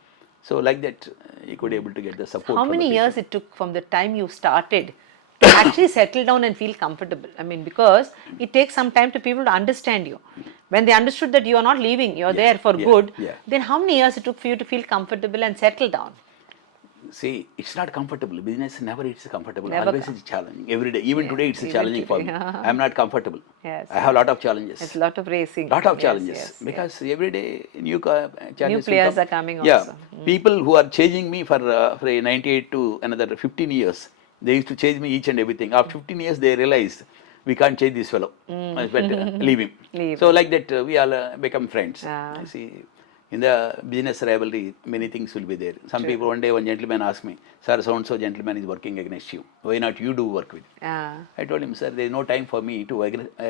So like that, you could able to get the support. How many years it took from the time you started to actually settle down and feel comfortable? I mean, because it takes some time to people to understand you. When they understood that you are not leaving, you are there for good, then how many years it took for you to feel comfortable and settle down? See, it's not comfortable. Business never is comfortable. Always it's challenging. Every day. Even today it's challenging for me. I'm not comfortable. I have a lot of challenges. It's a lot of racing. Lot of challenges. Because every day new challenges. New players are coming also. Yeah. People who are chasing me for 98 to another 15 years, they used to chase me each and everything. After 15 years, they realized we can't chase this fellow. It's better leave him. So like that, we all become friends. See, in the business rivalry, many things will be there. Some people, one day, one gentleman asked me, sir, so-and-so gentleman is working against you. Why not you do work with him? I told him, sir, there is no time for me to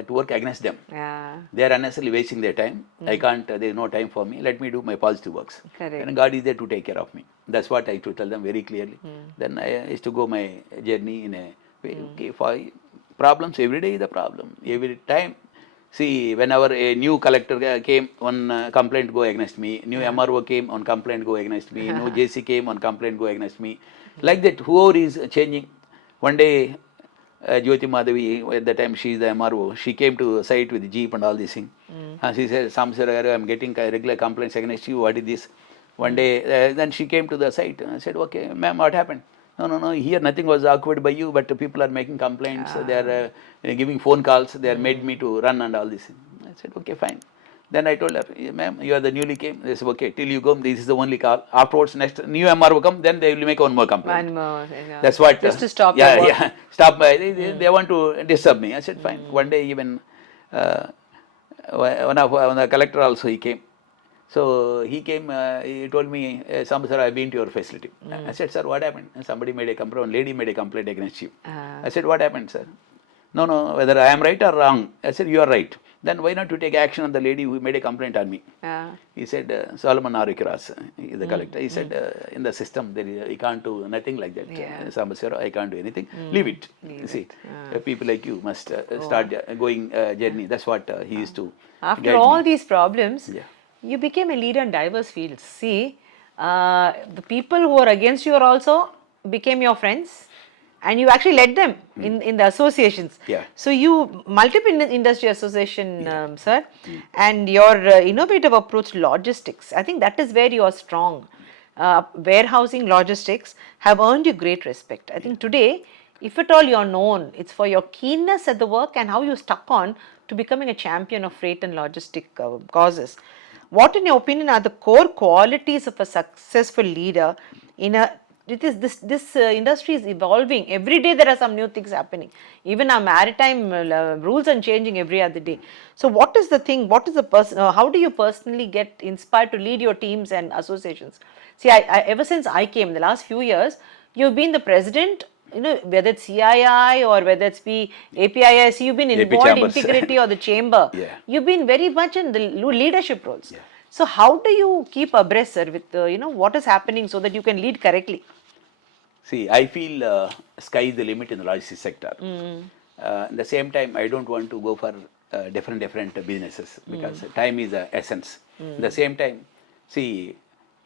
work against them. They are unnecessarily wasting their time. I can't, there is no time for me. Let me do my positive works. And God is there to take care of me. That's what I used to tell them very clearly. Then I used to go my journey in a way. Okay, for problems, every day is a problem. Every time See, whenever a new collector came, one complaint go against me. New MRO came, one complaint go against me. New JC came, one complaint go against me. Like that, whoever is changing. One day, Jyoti Madhavi, at the time she is the MRO, she came to site with Jeep and all these things. And she said, Sambasiva, I'm getting regular complaints against you. What is this? One day, then she came to the site. I said, okay, ma'am, what happened? No, here nothing was awkward by you, but people are making complaints. They are giving phone calls. They are made me to run and all this. I said, okay, fine. Then I told her, ma'am, you are the newly came. They said, okay, till you come, this is the only call. Afterwards, next new MR will come, then they will make one more complaint. One more. That's what. Just to stop yeah, the work. Yeah, stop. They want to disturb me. I said, fine. One day even one of the collector also he came. So he came, he told me, sir, I've been to your facility. I said, sir, what happened? Somebody made a complaint, one lady made a complaint against you. I said, what happened, sir? No, whether I am right or wrong. I said, you are right. Then why not you take action on the lady who made a complaint on me? He said, Solomon Arikiras, the collector. He said, in the system, you can't do nothing like that. Sambasiva, I can't do anything. Leave it. See, people like you must start going journey. That's what he used to. After all these problems, you became a leader in diverse fields. See, the people who are against you are also became your friends, and you actually led them in the associations. So you multiple industry association, sir, and your innovative approach logistics. I think that is where you are strong. Warehousing logistics have earned you great respect. I think today, if at all you are known, it's for your keenness at the work and how you stuck on to becoming a champion of freight and logistic causes. What, in your opinion, are the core qualities of a successful leader in a this industry is evolving. Every day there are some new things happening. Even our maritime rules are changing every other day. So what is the thing, what is the person, how do you personally get inspired to lead your teams and associations? See, I ever since I came, the last few years, you've been the president, whether it's CII or whether it's APIIC, you've been involved in integrity or the chamber. You've been very much in the leadership roles. So how do you keep abreast, sir, with what is happening so that you can lead correctly? See, I feel sky is the limit in the logistics sector. At the same time, I don't want to go for different businesses because time is the essence. At the same time, see,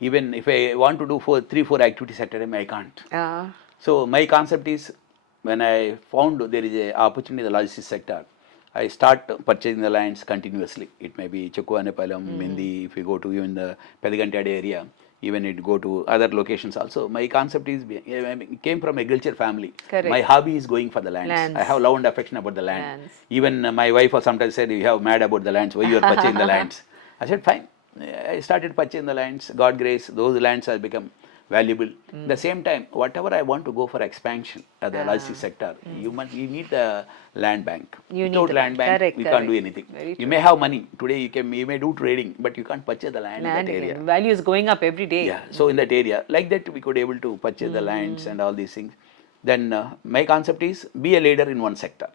even if I want to do 3-4 activities at a time, I can't. So my concept is, when I found there is an opportunity in the logistics sector, I start purchasing the lands continuously. It may be Chakkuanapalam, Mindi, if you go to even the Pedagantad area, even it go to other locations also. My concept is, I came from agriculture family. Correct. My hobby is going for the lands. I have love and affection about the land. Even my wife sometimes said, you have mad about the lands, why you are purchasing the lands? I said, fine. I started purchasing the lands, God grace, those lands have become valuable. At the same time, whatever I want to go for expansion at the logistics sector, you need the land bank. Without land bank, you can't do anything. You may have money. Today you may do trading, but you can't purchase the land in that area. Value is going up every day. So in that area, like that we could able to purchase the lands and all these things. Then my concept is be a leader in one sector.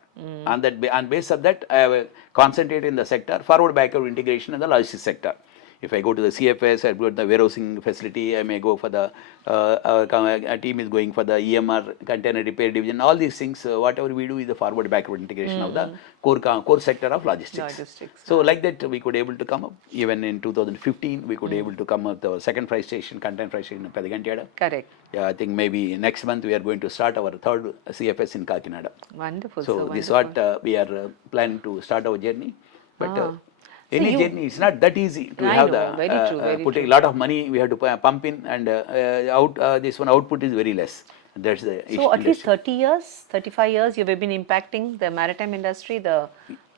On base of that, I have concentrated in the sector, forward backward integration in the logistics sector. If I go to the CFS, I go to the warehousing facility, I may go for the, our team is going for the EMR, container repair division, all these things, whatever we do is the forward backward integration of the core sector of logistics. So like that we could able to come up. Even in 2015, we could able to come up the second freight station, container freight station in Pedagantiyada. Correct. I think maybe next month we are going to start our third CFS in Kakinada. Wonderful. So this is what we are planning to start our journey. But any journey, it's not that easy to have putting a lot of money we have to pump in, and this one output is very less. That's the issue. So at least 30 years, 35 years, you have been impacting the maritime industry, the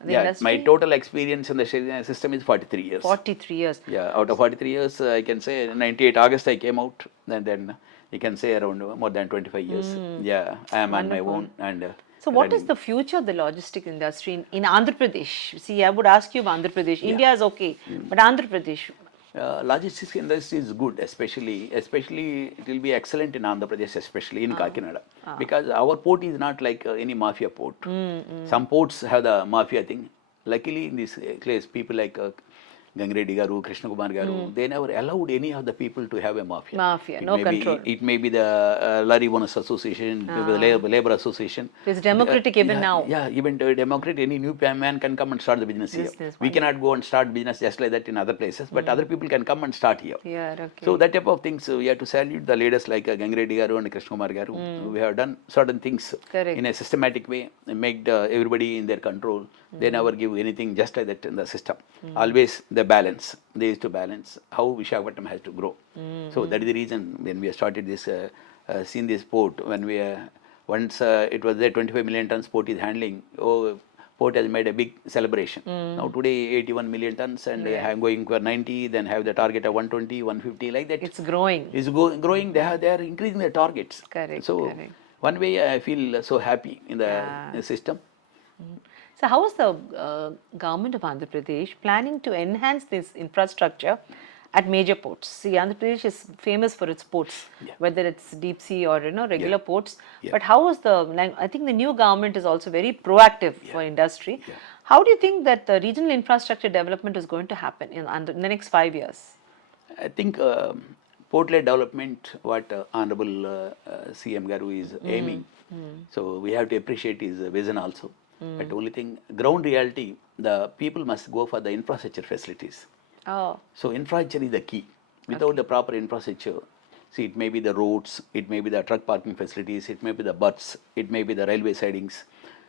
industry? My total experience in the system is 43 years. 43 years. Out of 43 years, I can say 98 August I came out, and then you can say around more than 25 years. I am on my own. And so what is the future of the logistic industry in Andhra Pradesh? See, I would ask you about Andhra Pradesh. India is okay, but Andhra Pradesh? Logistics industry is good, especially it will be excellent in Andhra Pradesh, especially in Kakinada, because our port is not like any mafia port. Some ports have the mafia thing. Luckily, in this place, people like Gangreddy Garu, Krishna Kumar Garu, they never allowed any of the people to have a mafia. Mafia, no control. It may be the Lorry Owners Association, the Labor Association. It's democratic even now. Yeah, even the democratic, any new man can come and start the business here. We cannot go and start business just like that in other places, but other people can come and start here. Yeah, okay. So that type of things, we have to salute the leaders like Gangreddy Garu and Krishna Kumar Garu. We have done certain things in a systematic way, make everybody in their control. They never give anything just like that in the system. Always the balance. They used to balance how Visakhapatnam has to grow. So that is the reason when we started this, seen this port, when we once it was there 25 million tons port is handling. Port has made a big celebration. Now today 81 million tons and I'm going for 90, then have the target of 120, 150 like that. It's growing. It's growing. They are increasing their targets. Correct. So one way I feel so happy in the system. So how is the government of Andhra Pradesh planning to enhance this infrastructure at major ports? See, Andhra Pradesh is famous for its ports, whether it's deep sea or regular ports. But how is I think the new government is also very proactive for industry. How do you think that the regional infrastructure development is going to happen in the next 5 years? I think port-led development, what Honorable CM Garu is aiming. So we have to appreciate his vision also. But only thing, ground reality, the people must go for the infrastructure facilities. Oh. So infrastructure is the key. Without the proper infrastructure, see, it may be the roads, it may be the truck parking facilities, it may be the berths, it may be the railway sidings,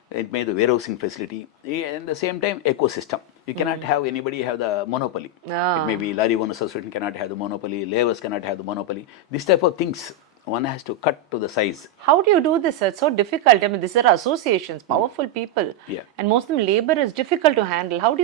it may be the warehousing facility, and at the same time ecosystem. You cannot have anybody have the monopoly. It may be Lorry Owners Association cannot have the monopoly, laborers cannot have the monopoly. This type of things, one has to cut to the size. How do you do this? It's so difficult. I mean, these are associations, powerful people. And most of them labor is difficult to handle. How do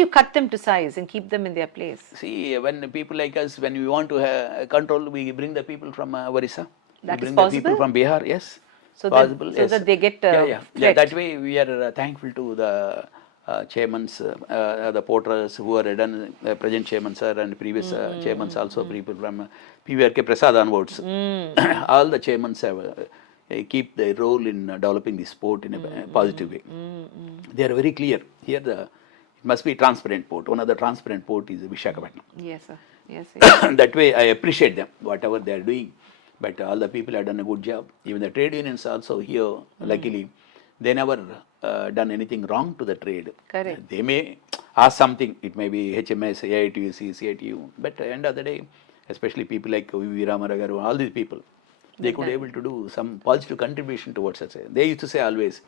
you cut them to size and keep them in their place? See, when people like us, when we want to control, we bring the people from Orissa. That we is bring possible? the people from Bihar, yes. So possible, that they get that way we are thankful to the chairmans, the porters who are done, present chairman sir and previous chairmans also, people from PVRK Prasad onwards. All the chairmans have keep their role in developing the sport in a positive way. They are very clear. Here it must be transparent port. One of the transparent port is Visakhapatnam. Yes, sir. Yes, that way I appreciate them, whatever they are doing. But all the people have done a good job. Even the trade unions also here, luckily, they never done anything wrong to the trade. Correct. They may ask something. It may be HMS, AITUC, CITU. But at the end of the day, especially people like V. Ramaragaru, all these people, they could be able to do some positive contribution towards us. They used to say always,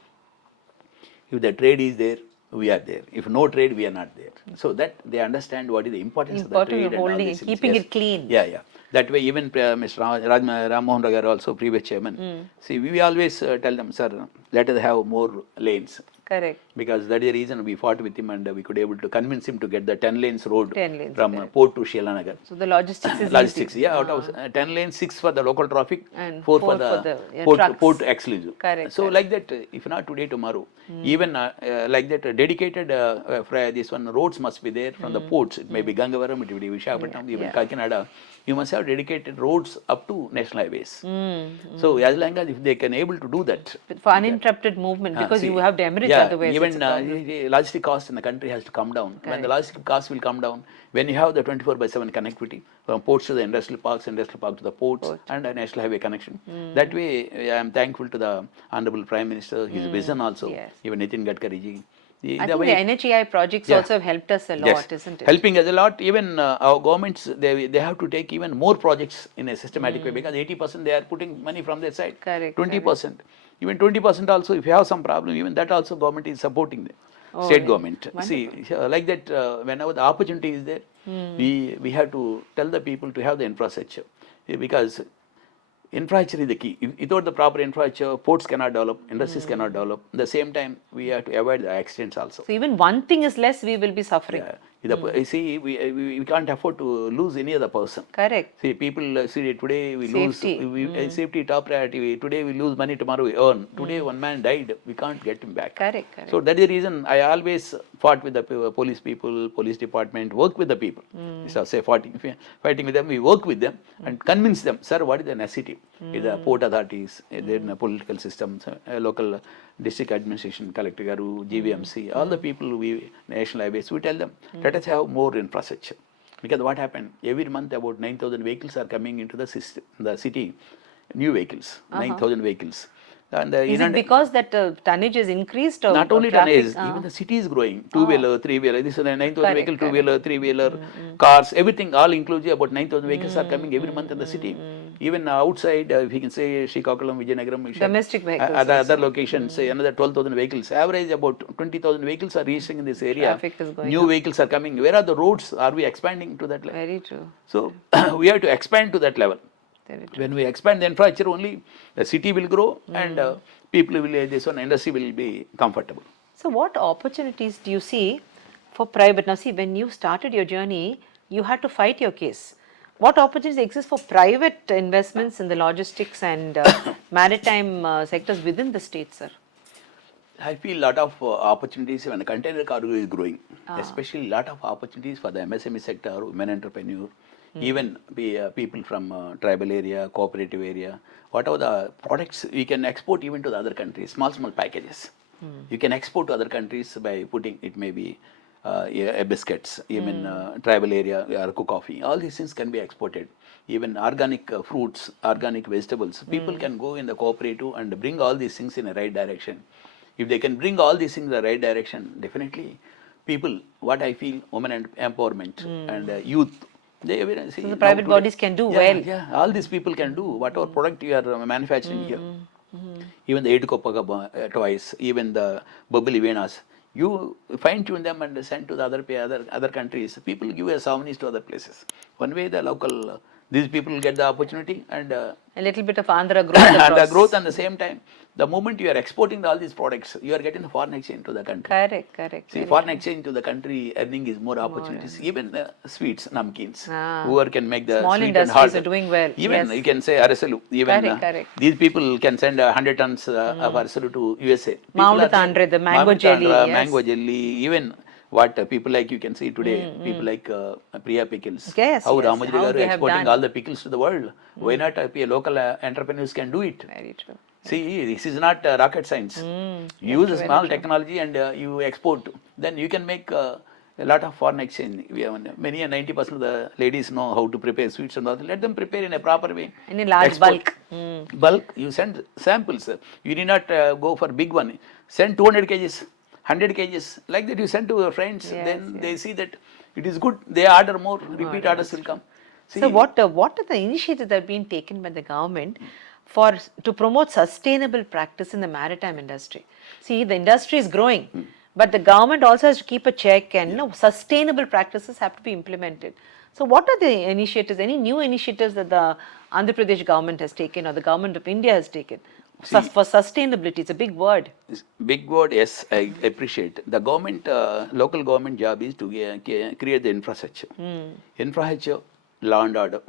if the trade is there, we are there. If no trade, we are not there. So that they understand what is the importance of the trade and all these things. Keeping it clean. Yeah. That way, even Mr. Ram Mohan Ragar, also previous chairman, see, we always tell them, sir, let us have more lanes. Correct. Because that is the reason we fought with him and we could able to convince him to get the 10 lanes road from port to Shelanagar. So the logistics is logistics, easy. Out of 10 lanes, 6 for the local traffic, and 4 for the port exclusive. Correct. So like that, if not today, tomorrow, even like that, dedicated this one roads must be there from the ports. It may be Gangavaram, it may be Visakhapatnam, even Kakinada. You must have dedicated roads up to national highways. So as long as if they can able to do that. For uninterrupted movement, because you have demurrage otherwise. Even logistic cost in the country has to come down. When the logistic cost will come down, when you have the 24/7 connectivity from ports to the industrial parks to the ports, and a national highway connection. That way, I am thankful to the Honorable Prime Minister, his vision also, even Nitin Gadkari ji. I think the NHAI projects also have helped us a lot, isn't it? Helping us a lot. Even our governments, they have to take even more projects in a systematic way, because 80% they are putting money from their side. Correct. 20%. Even 20% also, if you have some problem, even that also government is supporting them. State government. Wonderful. See, like that, whenever the opportunity is there, we have to tell the people to have the infrastructure. Because infrastructure is the key. Without the proper infrastructure, ports cannot develop, industries cannot develop. At the same time, we have to avoid the accidents also. So even one thing is less, we will be suffering. You see, we can't afford to lose any other person. Correct. See, people see today we Safety. lose safety top priority. Today we lose money, tomorrow we earn. Today one man died, we can't get him back. Correct. So that is the reason I always fought with the police people, police department, work with the people. Instead of say fighting with them, we work with them and convince them, sir, what is the necessity? The port authorities, then political systems, local district administration, collector garu, GVMC, all the people, we national highways, we tell them, let us have more infrastructure. Because what happened, every month about 9,000 vehicles are coming into the city, new vehicles, 9,000 vehicles. And Is it because that tonnage is increased or not only traffic? tonnage, even the city is growing. Two-wheeler, three-wheeler, this is a 9,000 vehicle, Correct, two-wheeler, three-wheeler, cars, everything, all inclusive, about 9,000 vehicles are coming every month in the city. Even outside, if you can say Srikakulam, Vijayanagaram, Domestic vehicles other locations, say another 12,000 vehicles. Average about 20,000 vehicles are reaching in this area. Traffic is going New vehicles are coming. Where are the roads? Are we expanding to that level? Very true. So we have to expand to that level. Very true. When we expand the infrastructure only, the city will grow and people will, this one industry will be comfortable. So what opportunities do you see for private? Now see, when you started your journey, you had to fight your case. What opportunities exist for private investments in the logistics and maritime sectors within the state, sir? I feel a lot of opportunities when the container cargo is growing, especially a lot of opportunities for the MSME sector, women entrepreneur, even people from tribal area, cooperative area, whatever the products we can export even to the other countries, small packages. You can export to other countries by putting, it may be biscuits, even tribal area, Araku coffee, all these things can be exported. Even organic fruits, organic vegetables, people can go in the cooperative and bring all these things in the right direction. If they can bring all these things in the right direction, definitely people, what I feel, women empowerment and youth, they see, So the private bodies can do well. Yeah, all these people can do whatever product you are manufacturing here. Even the Edukopaka toys, even the bubbly venas, you fine tune them and send to the other countries. People give a souvenirs to other places. One way the local these people will get the opportunity and A little bit of Andhra growth and the across. growth at the same time. The moment you are exporting all these products, you are getting the foreign exchange to the country. Correct. See, foreign exchange to the country earning is more opportunities. Even sweets, namkeens, whoever can make the Small sweet industries and hard. are doing well. Even Yes. you can say Arasalu. Even Correct. these people can send 100 tons of Arasalu to USA. People Maudu are saying, Tandre, the mango Maudu jelly, Tandra, yes. mango jelly. Even what people like you can see today, people like Priya Pickles. Yes, How yes, Ramajri how garu they have exporting done. all the pickles to the world. Why not a local entrepreneurs can do it? Very true. See, this is not rocket science. Use a small technology and you export. Then you can make a lot of foreign exchange. We have many 90% of the ladies know how to prepare sweets and all. Let them prepare in a proper way. In a large Export. bulk. Bulk, you send samples. You need not go for big one. Send 200 kgs, 100 kgs. Like that you send to your friends. Then they see that it is good. They order more. Repeat orders will come. See, So what are the initiatives that are being taken by the government to promote sustainable practice in the maritime industry? See, the industry is growing, but the government also has to keep a check and sustainable practices have to be implemented. So what are the initiatives, any new initiatives that the Andhra Pradesh government has taken or the government of India has taken for sustainability? It's a big word. big word, yes, I appreciate. The government, local government job is to create the infrastructure. Infrastructure, law and order.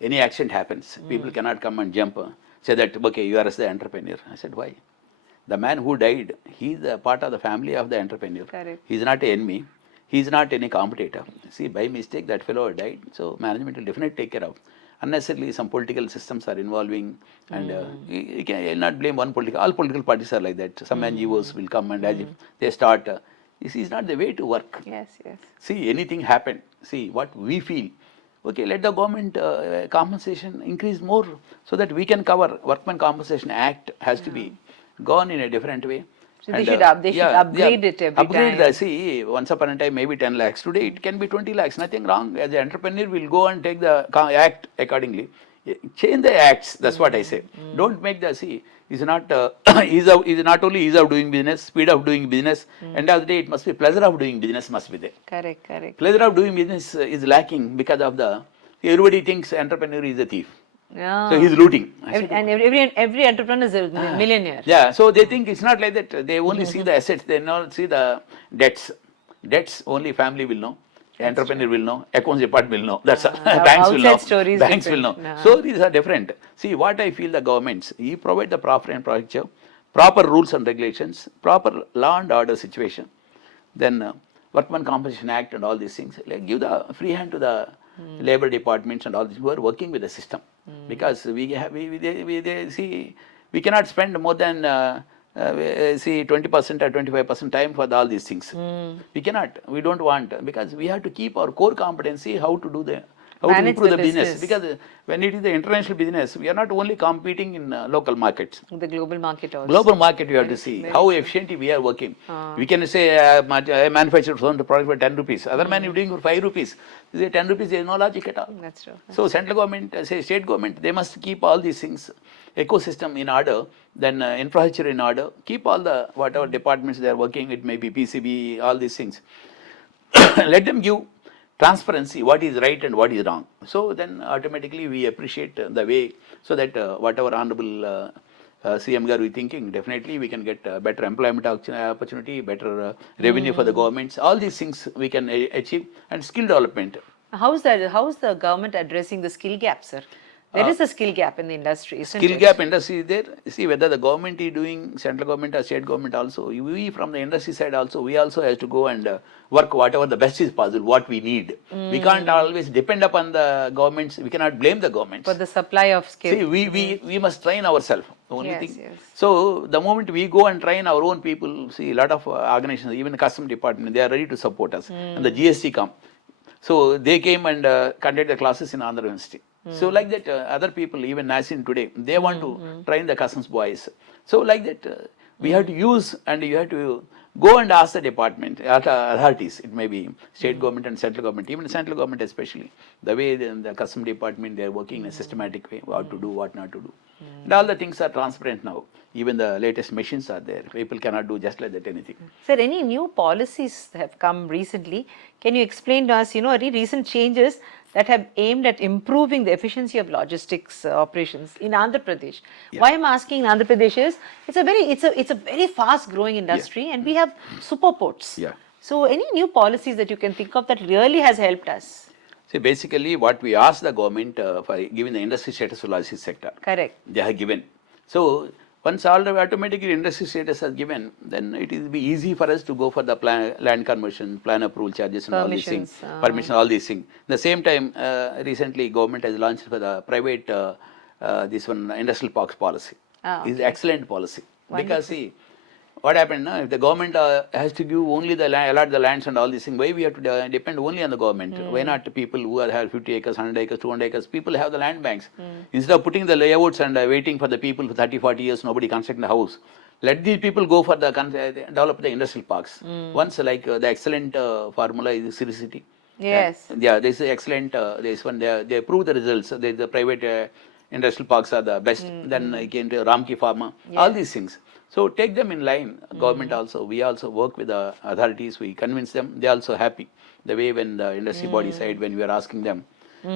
Any accident happens, people cannot come and jump, say that, okay, you are as the entrepreneur. I said, why? The man who died, he is a part of the family of the entrepreneur. Correct. He is not an enemy. He is not any competitor. See, by mistake, that fellow died. So management will definitely take care of. Unnecessarily, some political systems are involving, and you cannot blame one political. All political parties are like that. Some NGOs will come and as if they start. This is not the way to work. Yes. See, anything happen. See, what we feel. Okay, let the government compensation increase more so that we can cover. Workman Compensation Act has to be gone in a different way. So they should upgrade it every upgrade time. See, once upon a time maybe 10 lakhs. Today it can be 20 lakhs. Nothing wrong. As an entrepreneur, will go and take the act accordingly. Change the acts. That's what I say. Don't make the is not is not only ease of doing business, speed of doing business. End of the day, it must be pleasure of doing business must be there. Correct. Pleasure of doing business is lacking because of everybody thinks entrepreneur is a thief. Yeah. So he's looting. Every entrepreneur is a millionaire. Yeah, so they think it's not like that. They only see the assets, they not see the debts. Debts only family will know. Entrepreneur will know, accounts department will know. That's all. Banks will know. Stories Banks will know. different. So these are different. See, what I feel the governments, you provide the proper infrastructure, proper rules and regulations, proper law and order situation. Then Workman Compensation Act and all these things. Like give the free hand to the labor departments and all these who are working with the system. Because we cannot spend more than see 20% or 25% time for all these things. We cannot, we don't want, because we have to keep our core competency how to do how to Manage improve the the business. business. Because when it is the international business, we are not only competing in local markets. The global market also. Global market, you have to see very how true. efficiently we are working. We can say I manufacture the product for 10 rupees. Other man is doing for 5 rupees. They say 10 rupees, there is no logic at all. That's true. So central government, say state government, they must keep all these things, ecosystem in order, then infrastructure in order, keep all the whatever departments they are working, it may be PCB, all these things. Let them give transparency, what is right and what is wrong. So then automatically we appreciate the way, so that whatever honorable CM Garu is thinking, definitely we can get better employment opportunity, better revenue for the governments. All these things we can achieve, and skill development. How's that? How's the government addressing the skill gap, sir? There is a skill gap in the industry, isn't Skill it? gap industry is there. See whether the government is doing, central government or state government also. We from the industry side also, we also have to go and work whatever the best is possible, what we need. We can't always depend upon the governments. We cannot blame the governments. For the supply of skill. See, we must train ourselves. Only Yes, thing. yes. So the moment we go and train our own people, see a lot of organizations, even the custom department, they are ready to support us. And the GST come. So they came and conducted the classes in Andhra University. So like that, other people, even Nasin today, they want to train the customs boys. So like that, we have to use, and you have to go and ask the department, authorities, it may be state government and central government, even central government especially, the way the custom department, they are working in a systematic way, what to do, what not to do. And all the things are transparent now. Even the latest machines are there. People cannot do just like that anything. Sir, any new policies have come recently? Can you explain to us, any recent changes that have aimed at improving the efficiency of logistics operations in Andhra Pradesh? Yeah. Why I'm asking in Andhra Pradesh is, it's a very fast growing industry, and we have super ports. Yeah. So any new policies that you can think of that really has helped us? See, basically what we asked the government for giving the industry status to logistics sector. Correct. They have given. So once all the automatically industry status has given, then it will be easy for us to go for the land conversion, plan approval charges and all these things, permission, all these things. At the same time, recently government has launched for the private, this one industrial parks policy. It's excellent policy. Wonderful. Because see, what happened now, if the government has to give only the land, allot the lands and all these things, why we have to depend only on the government? Why not people who have 50 acres, 100 acres, 200 acres, people have the land banks. Instead of putting the layouts and waiting for the people for 30, 40 years, nobody construct the house. Let these people go for the develop the industrial parks. Once like the excellent formula is City. Yes. Yeah, this is excellent, this one, they prove the results. The private industrial parks are the best. Then again to Ramki Pharma, all these things. So take them in line. Government also, we also work with the authorities, we convince them, they are also happy. The way when the industry body side, when we are asking them.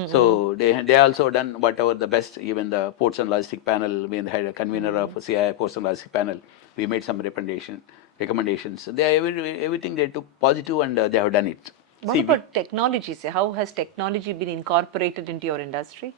So they also done whatever the best, even the ports and logistic panel, we had a convener of CII ports and logistic panel, we made some recommendations. They everything they took positive and they have done it. What about technology, sir? How has technology been incorporated into your industry?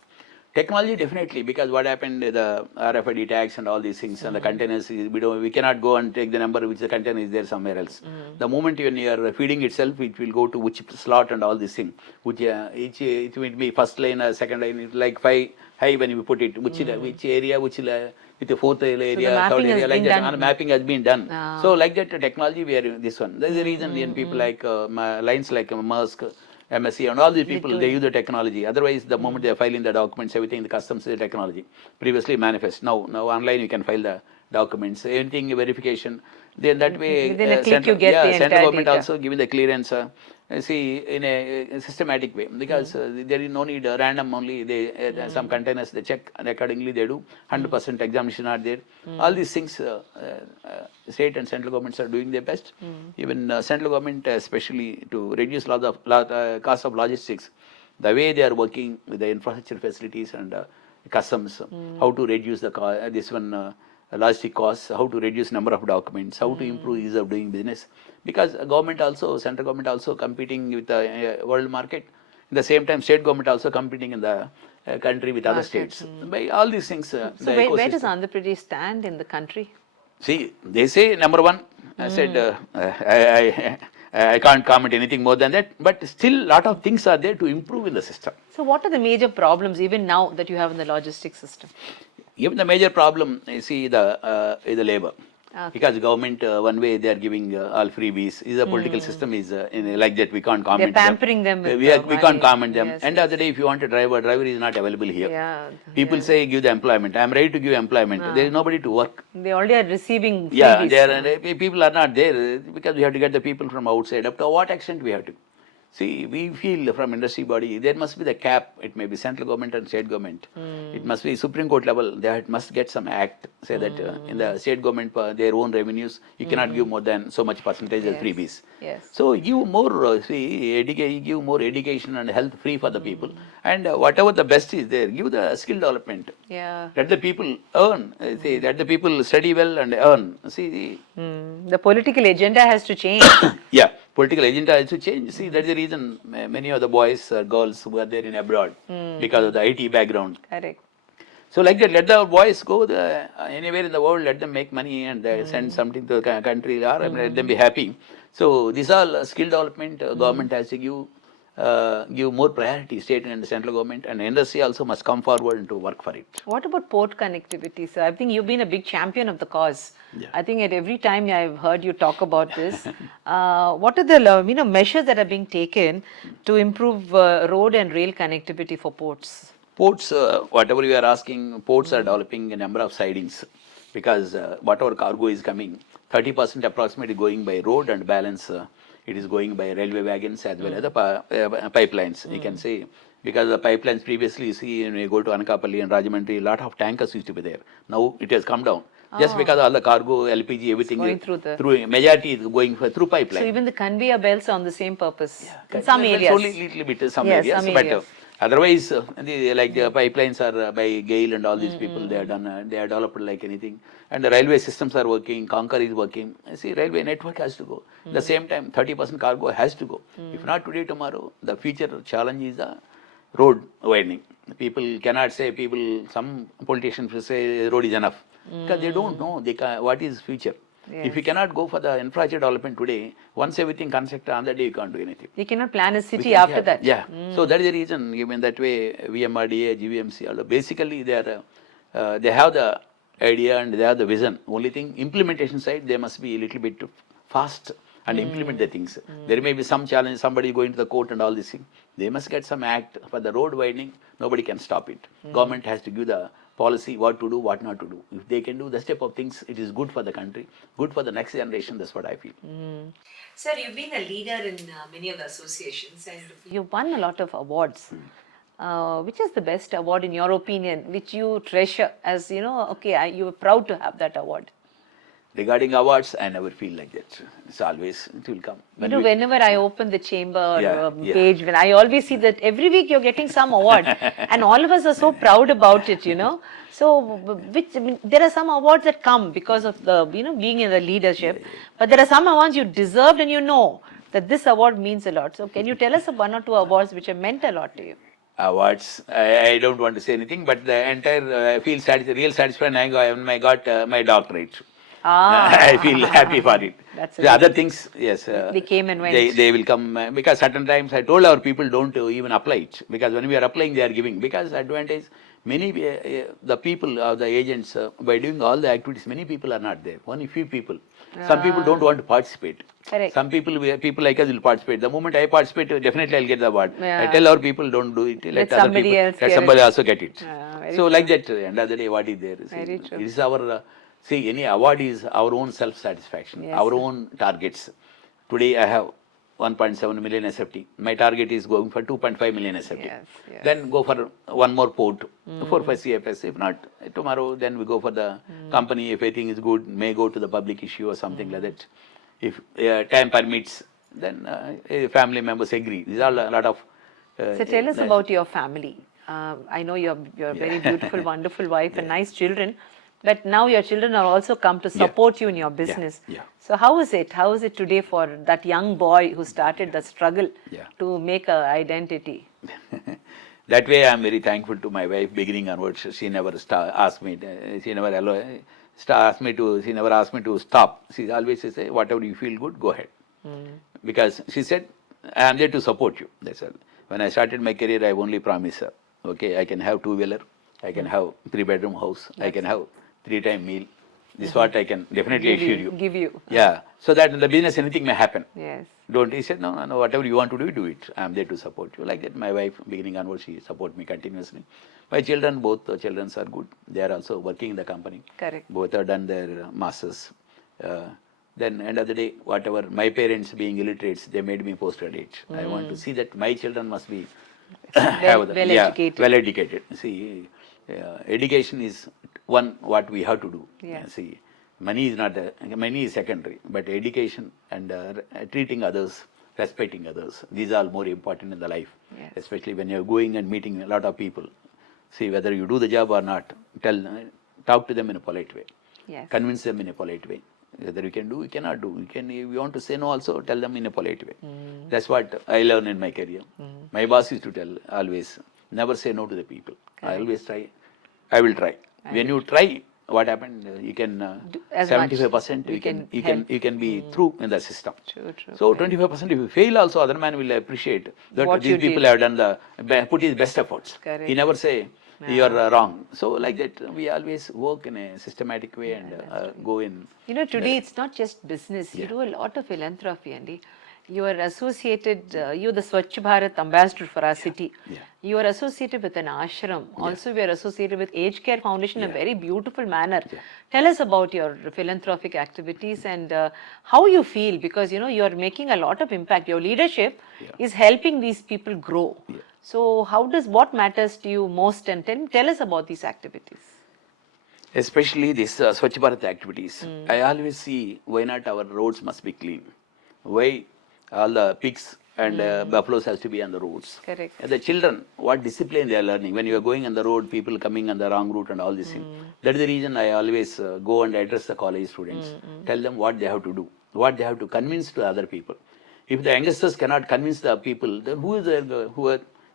Technology definitely, because what happened, the RFID tags and all these things and the containers, we cannot go and take the number which the container is there somewhere else. The moment when you are feeding itself, it will go to which slot and all these things. Which it will be first lane, second lane, like 5 high when you put it, which area, with the fourth area, third area, like that. Mapping has been done. So like that, technology we are this one. That's the reason when people like lines like Maersk, MSC and all these people, they use the technology. Otherwise, the moment they are filing the documents, everything, the customs is technology. Previously manifest. Now online you can file the documents, anything verification. Then that way, within a click you get the central entire government data. also giving the clearance. See, in a systematic way, because there is no need random only. They some containers they check and accordingly they do. 100% examination are there. All these things, state and central governments are doing their best. Even central government, especially to reduce cost of logistics, the way they are working with the infrastructure facilities and customs, how to reduce the logistic costs, how to reduce number of documents, how to improve ease of doing business. Because government also, central government also competing with the world market. At the same time, state government also competing in the country with other states. By all these things, So where does Andhra Pradesh stand in the country? See, they say number one. I said, I can't comment anything more than that. But still, lot of things are there to improve in the system. So what are the major problems even now that you have in the logistics system? Even the major problem, you see, is the labor. Because government one way they are giving all freebies. Is the political system is like that. We can't comment. They're pampering them with We can't comment them. Yes, End of the day, if you want a driver is not available here. Yeah. People say give the employment. I am ready to give employment. There is nobody to work. They already are receiving Yeah, freebies. people are not there because we have to get the people from outside. Up to what extent we have to? See, we feel from industry body, there must be the cap. It may be central government and state government. It must be Supreme Court level. They must get some act. Say that in the state government, their own revenues, you cannot give more than so much percentage as freebies. Yes. So give more, give more education and health free for the people. And whatever the best is there, give the skill development. Yeah. Let the people earn. See, let the people study well and earn. See, The political agenda has to change. yeah, political agenda has to change. See, that's the reason many of the boys or girls who are there in abroad because of the IT background. Correct. So like that, let the boys go anywhere in the world, let them make money and send something to the country or let them be happy. So these are skill development. Government has to give more priority, state and central government, and industry also must come forward and to work for it. What about port connectivity, sir? I think you've been a big champion of the cause. Yeah. I think at every time I've heard you talk about this. What are the measures that are being taken to improve road and rail connectivity for ports? Ports, whatever you are asking, ports are developing a number of sidings because whatever cargo is coming, 30% approximately going by road and balance it is going by railway wagons as well as the pipelines, you can say. Because the pipelines previously, you see, when you go to Anakapalli and Rajahmundry, a lot of tankers used to be there. Now it has come down. Just because all the cargo, LPG, everything going through majority is going through pipeline. So even the conveyor belts are on the same purpose in Conveyor some belts areas. only little bit some Yes, areas, some but areas. otherwise, the pipelines are by GAIL and all these people. They are done. They are developed like anything, and the railway systems are working. Concur is working. See, railway network has to go. At the same time, 30% cargo has to go. If not today, tomorrow, the future challenge is the road widening. People cannot say some politicians will say road is enough because they don't know what is future. Yes. If you cannot go for the infrastructure development today, once everything constructed on that day, you can't do anything. You cannot plan a city after that. Yeah. So that is the reason, given that way, VMRDA, GVMC, although basically they have the idea and they have the vision. Only thing, implementation side, they must be a little bit fast and implement the things. There may be some challenge, somebody going to the court and all this thing. They must get some act for the road widening. Nobody can stop it. Government has to give the policy, what to do, what not to do. If they can do this type of things, it is good for the country, good for the next generation. That's what I feel. Sir, you've been a leader in many of the associations and you've won a lot of awards. Which is the best award in your opinion, which you treasure as, you were proud to have that award? Regarding awards, I never feel like that. It's always, it will come. Whenever I open the chamber Yeah. page, when I always see that every week you're getting some award and all of us are so proud about it, So, there are some awards that come because of the, being in the leadership, but there are some awards you deserved and you know that this award means a lot. So, can you tell us of one or two awards which have meant a lot to you? Awards, I don't want to say anything, but the entire, I feel real satisfied when I got my doctorate. I feel happy for it. The other things, yes. They came and went. They will come because certain times I told our people don't even apply it because when we are applying they are giving because advantage many the people the agents by doing all the activities many people are not there. Only few people. Some people don't want to participate. Correct. Some people like us will participate. The moment I participate, definitely I'll get the award. Yeah. I tell our people don't do it. Let other somebody people, else let get somebody it. also get it. Very So true. like that, end of the day, what is there? Very true. It is our any award is our own self-satisfaction, Yes, our sir. own targets. Today I have 1.7 million SFT. My target is going for 2.5 million SFT. Yes. Then go for one more port, 4-5 CFS. If not, tomorrow then we go for the company. If everything is good, may go to the public issue or something like that. If time permits, then family members agree. These are a lot of... So tell us about your family. I know you're a very beautiful, wonderful wife and nice children. But now your children are also come to support you in your business. Yeah. So how is it? How is it today for that young boy who started the struggle to make an identity? That way I am very thankful to my wife beginning onwards. She never asked me, she never asked me to stop. She always say, whatever you feel good, go ahead. Because she said, I am there to support you. That's all. When I started my career, I only promised her, okay, I can have two-wheeler, I can have 3-bedroom house, I can have 3-time meal. This is what I can definitely assure you. Give you. Yeah. So that in the business anything may happen. Yes. Don't, he said, no, whatever you want to do it. I'm there to support you. Like that, my wife, beginning onwards, she support me continuously. My children, both the children are good. They are also working in the company. Correct. Both have done their masters. Then end of the day, whatever, my parents being illiterates, they made me postgraduate. I want to see that my children must be educated. Well educated. See, education is one what we have to do. Yeah. See, money is secondary, but education and treating others, respecting others, these are more important in the life. Yes. Especially when you're going and meeting a lot of people. See, whether you do the job or not, talk to them in a polite way. Yes. Convince them in a polite way. Whether you can do, you cannot do. If you want to say no also, tell them in a polite way. That's what I learned in my career. My boss used to tell always, never say no to the people. I always try. I will try. When you try, what happened? You can 75%. You can be through in the system. True. So 25%. If you fail, also other man will appreciate that What these people have done put his best efforts. Correct. He never say you are wrong. So like that, we always work in a systematic way and go in. You know, today it's not just business. You do a lot of philanthropy, Andy. You are associated, you're the Swachh Bharat ambassador for our city. Yeah. You are associated with an ashram. Also, we are associated with Age Care Foundation in a very beautiful manner. Tell us about your philanthropic activities and how you feel, because, you know, you're making a lot of impact. Your leadership is helping these people grow. So, what matters to you most, and tell us about these activities. Especially this Swachh Bharat activities. I always see why not our roads must be clean. Why all the pigs and buffaloes has to be on the roads. Correct. And the children, what discipline they are learning. When you are going on the road, people coming on the wrong route and all these things. That is the reason I always go and address the college students. Tell them what they have to do, what they have to convince to other people. If the youngsters cannot convince the people, then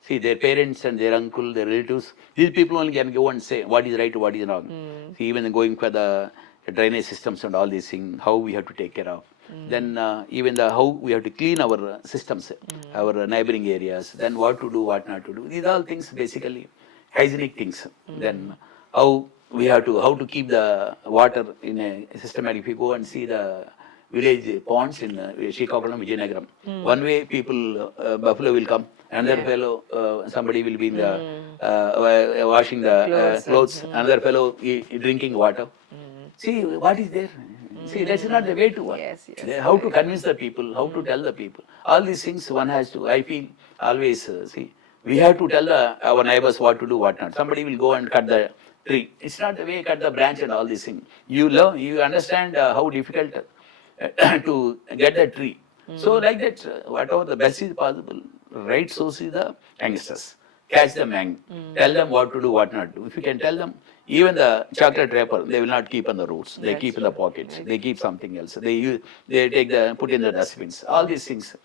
see, their parents and their uncle, their relatives, these people only can go and say what is right, what is wrong. See, even going for the drainage systems and all these things, how we have to take care of. Then even how we have to clean our systems, our neighboring areas, then what to do, what not to do. These are all things basically hygienic things. Then how to keep the water in a systematic. If you go and see the village ponds in Visakhapatnam, Vijayanagaram, one way people, buffalo will come, another fellow, somebody will be in the washing the clothes, another fellow drinking water. See, what is there? See, that's not the way to work. Yes. How to convince the people, how to tell the people. All these things one has to, I feel, always, we have to tell our neighbors what to do, what not. Somebody will go and cut the tree. It's not the way cut the branch and all these things. You learn, you understand how difficult to get the tree. So like that, whatever the best is possible, right source is the youngsters. Catch them young. Tell them what to do, what not to do. If you can tell them, even the chocolate wrapper, they will not keep on the roads. They keep in the pockets. They keep something else. They put in the dustbins. All these things.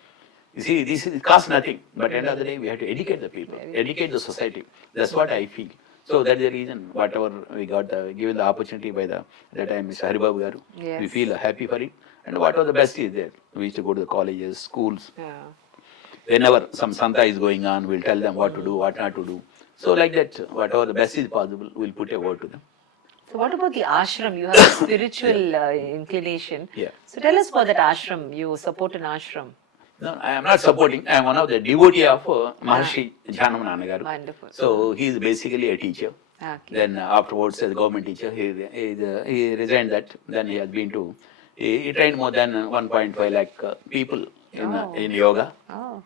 You see, this costs nothing. But at the end of the day, we have to educate the people, educate the society. That's what I feel. So that's the reason, whatever we got given the opportunity by that time, Mr. Haribabu Garu, we feel happy for it. And whatever the best is there. We used to go to the colleges, schools. Whenever some Santa is going on, we'll tell them what to do, what not to do. So like that, whatever the best is possible, we'll put a word to them. So what about the ashram? You have a spiritual inclination. So tell us about that ashram. You support an ashram. No, I am not supporting. I am one of the devotee of Maharshi Jhanam Nanagaru. Wonderful. So he is basically a teacher. Then afterwards, as a government teacher, he resigned that. Then he has been to, he trained more than 1.5 lakh people in yoga.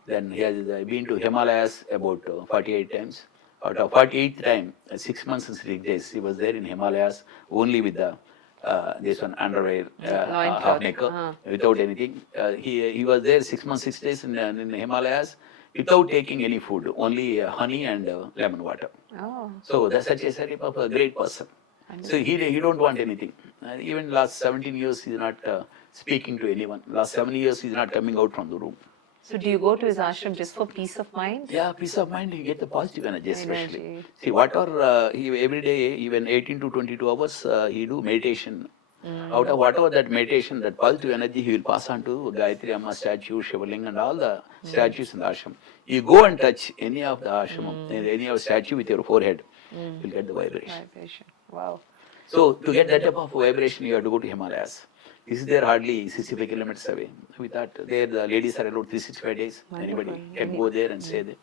Then he has been to Himalayas about 48 times. Out of 48th time, 6 months and 6 days, he was there in Himalayas only with the this one underwear, half necker, without anything. He was there 6 months, 6 days in the Himalayas without taking any food, only honey and lemon water. So that's such a type of a great person. So he don't want anything. Even last 17 years, he's not speaking to anyone. Last 7 years, he's not coming out from the room. So do you go to his ashram just for peace of mind? Yeah, peace of mind, you get the positive energy especially. See, whatever, every day, even 18 to 22 hours, he do meditation. Out of whatever that meditation, that positive energy, he will pass on to Gayatri Amma statue, Shivaling and all the statues in the ashram. You go and touch any of the ashram, any of the statue with your forehead, you'll get the vibration. Wow. So to get that type of vibration, you have to go to Himalayas. This is there hardly 65 kilometers away. We thought there the ladies are allowed 365 days. Anybody can go there and stay there.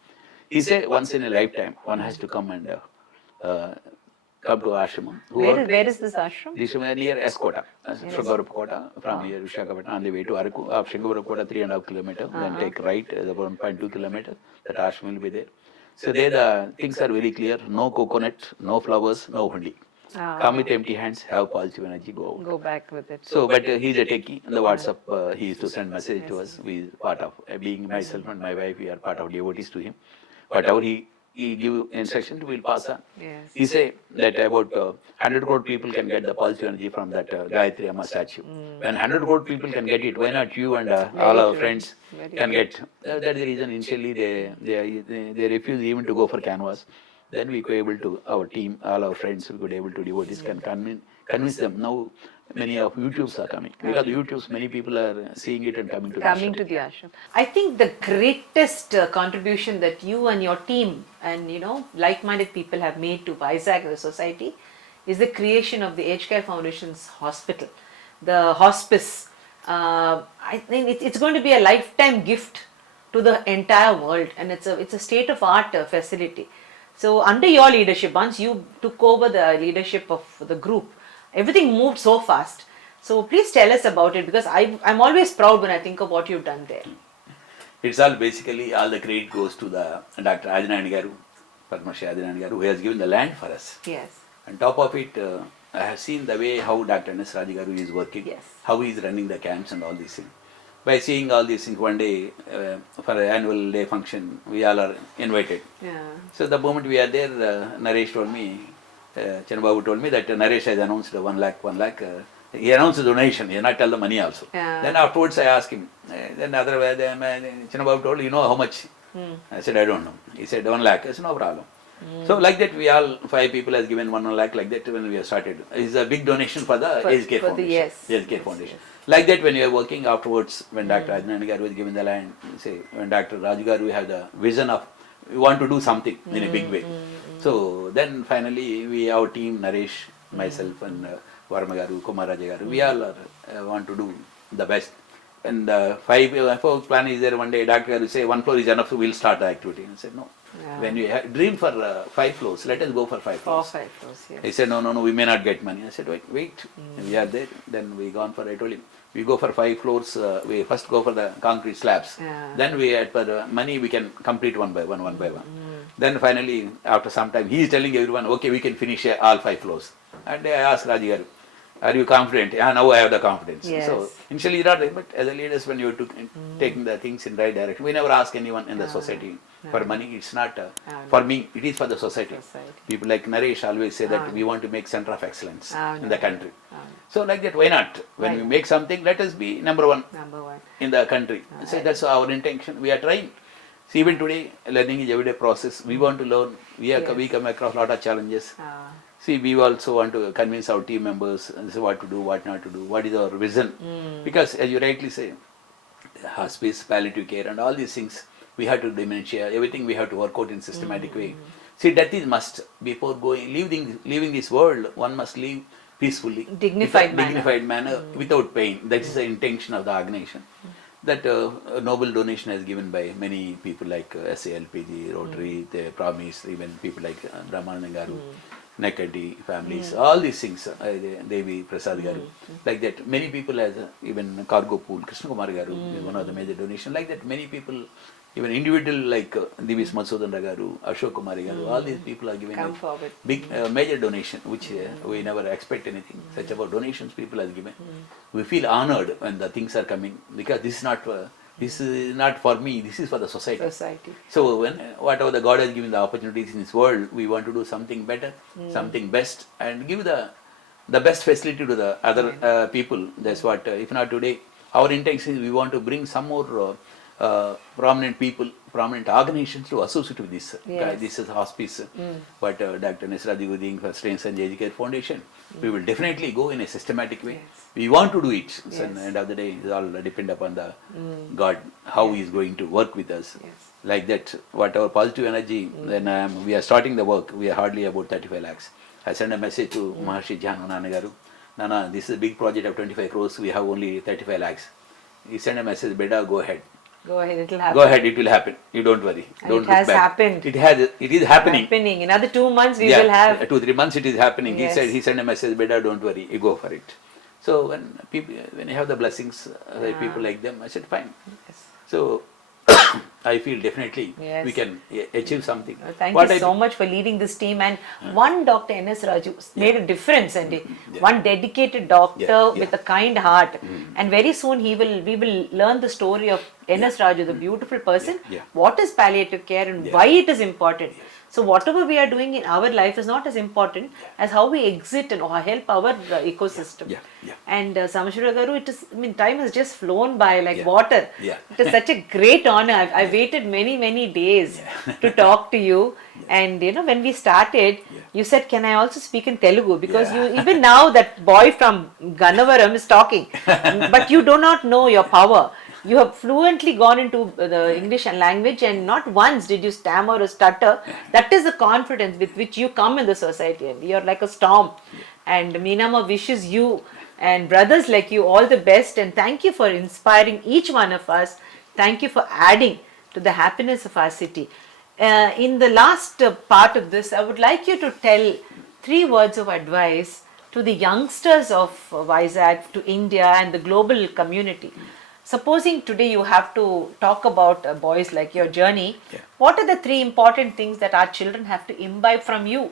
He said once in a lifetime, one has to come and come to ashramam. Where is this ashram? This is near Escota, Sringavarapakota, from here Visakhapatnam on the way to Araku. Of Sringavarapakota, 3.5 kilometers. Then take right, about 1.2 kilometers. That ashram will be there. So there the things are very clear. No coconut, no flowers, no honey. Come with empty hands, have positive energy, go out. Go back with it. So, but he's a techie. On the WhatsApp, he used to send message to us. We part of, being myself and my wife, we are part of devotees to him. Whatever he give instructions, we'll pass on. Yes. He say that about 100 crore people can get the positive energy from that Gayatri Amma statue. When 100 crore people can get it, why not you and all our friends can get? That's the reason initially they refuse even to go for canvas. Then we were able to, our team, all our friends, we could able to devotees can convince them. Now many of YouTubes are coming. Because YouTubes, many people are seeing it and coming to the ashram. I think the greatest contribution that you and your team and like-minded people have made to Vizag, the society, is the creation of the Aged Care Foundation's hospital, the hospice. I think it's going to be a lifetime gift to the entire world, and it's a state-of-art facility. So under your leadership, once you took over the leadership of the group, everything moved so fast. So please tell us about it, because I'm always proud when I think of what you've done there. It's all basically, all the credit goes to the Dr. Adinani Garu, Padmashri Adinani Garu, who has given the land for us. Yes. On top of it, I have seen the way how Dr. N.S. Raji Garu is working, Yes. how he is running the camps and all these things. By seeing all these things one day, for an annual day function, we all are invited. Yeah. So the moment we are there, Naresh told me, Channababu told me that Naresh has announced 1 lakh. He announced the donation, he did not tell the money also. Yeah. Then afterwards I asked him, then otherwise Channababu told, you know how much? I said, I don't know. He said 1 lakh. I said, no problem. So like that, we all 5 people has given 1 lakh like that when we have started. It's a big donation for the Aged Care Foundation. Aged Care Foundation. Like that, when you are working afterwards, when Dr. Adinani Garu was given the land, say when Dr. Raju Garu have the vision of we want to do something in a big way. So then finally our team, Naresh, myself and Varma Garu, Kumar Raja Garu, we all are, want to do the best. And 4th plan is there one day, Dr. Garu say 1 floor is enough, so we'll start the activity. I said no. Yeah. When we dream for 5 floors, let us go for 5 floors. 5 floors, yes. He said, no, we may not get money. I said, wait. We are there. Then we gone for, I told him, we go for 5 floors, we first go for the concrete slabs. Yeah. Then we, for money, we can complete one by one. Then finally, after some time, he is telling everyone, okay, we can finish all 5 floors. And I asked Raji Garu, are you confident? Yeah, now I have the confidence. Yes. So initially not right, but as a leaders, when you're taking the things in right direction, we never ask anyone in the society for money. It's not for me, it is for the society. People like Naresh always say that we want to make center of excellence in the country. So like that, why not? When we make something, let us be number one in the country. So that's our intention. We are trying. See, even today, learning is everyday process. We want to learn. We come across a lot of challenges. See, we also want to convince our team members what to do, what not to do, what is our vision. Because as you rightly say, hospice, palliative care and all these things, we have to dementia, everything we have to work out in systematic way. See, death is must. Before leaving this world, one must live peacefully. Dignified manner, without pain. That is the intention of the organization. That noble donation has given by many people like SALPG, Rotary, they promise, even people like Brahmananda Garu, Nekadi families, all these things, Devi Prasad Garu, like that. Many people has even Cargo Pool, Krishna Kumar Garu, one of the major donation, like that. Many people, even individual like Divis Madhusudan Garu, Ashok Kumari Garu, all these people are giving big major donation, which we never expect anything. Such about donations people have given. We feel honored when the things are coming, because this is not for me, this is for the society. So when whatever the God has given the opportunities in this world, we want to do something better, something best, and give the best facility to the other people. That's what, if not today, our intention is we want to bring some more prominent people, prominent organizations to associate with this. This is hospice. But Dr. Nesradi Gooding for Strength and Aged Care Foundation, we will definitely go in a systematic way. We want to do it. So at the end of the day, it all depend upon the God, how He is going to work with us. Like that, whatever positive energy, then we are starting the work, we are hardly about 35 lakhs. I sent a message to Maharshi Jhanu Nanagaru. Nana, this is a big project of 25 crores. We have only 35 lakhs. He sent a message, Beda, go ahead. Go ahead, it will happen. Go ahead, it will happen. You don't worry. And Don't it has look back. happened. It is happening. Happening. Another 2 months we will have. 2-3 months it is happening. Yes. He sent a message, Beda, don't worry, you go for it. So when you have the blessings, people like them, I said, fine. Yes. So I feel definitely Yes. we can achieve something. Thank you so much for leading this team. And one Dr. N.S. Raju made a difference, and one dedicated doctor with a kind heart. And very soon we will learn the story of N.S. Raju, the beautiful person, what is palliative care and why it is important. So whatever we are doing in our life is not as important as how we exit and help our ecosystem. And Samashwara Garu, time has just flown by like water. It is such a great honor. I waited many days to talk to you. And when we started, you said, can I also speak in Telugu? Because you even now that boy from Gannavaram is talking, but you do not know your power. You have fluently gone into the English language, and not once did you stammer or stutter. That is the confidence with which you come in the society, and you are like a storm. And Meenamma wishes you and brothers like you all the best, and thank you for inspiring each one of us. Thank you for adding to the happiness of our city. In the last part of this, I would like you to tell 3 words of advice to the youngsters of Vizag, to India and the global community. Supposing today you have to talk about boys like your journey, what are the 3 important things that our children have to imbibe from you?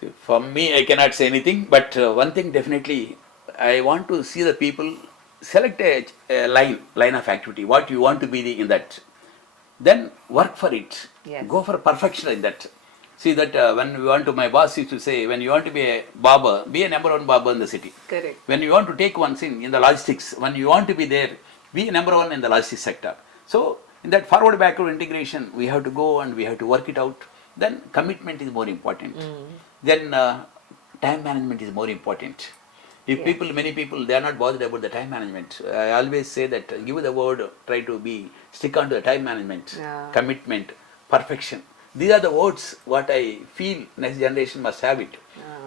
See, for me, I cannot say anything, but one thing definitely, I want to see the people select a line of activity, what you want to be in that. Then work for it. Go for perfection in that. See that when we want to, my boss used to say, when you want to be a barber, be a number 1 barber in the city. Correct. When you want to take one thing in the logistics, when you want to be there, be a number 1 in the logistics sector. So in that forward backward integration, we have to go and we have to work it out. Then commitment is more important. Then time management is more important. If many people, they are not bothered about the time management. I always say that give the word, try to stick on to the time management, commitment, perfection. These are the words what I feel next generation must have it.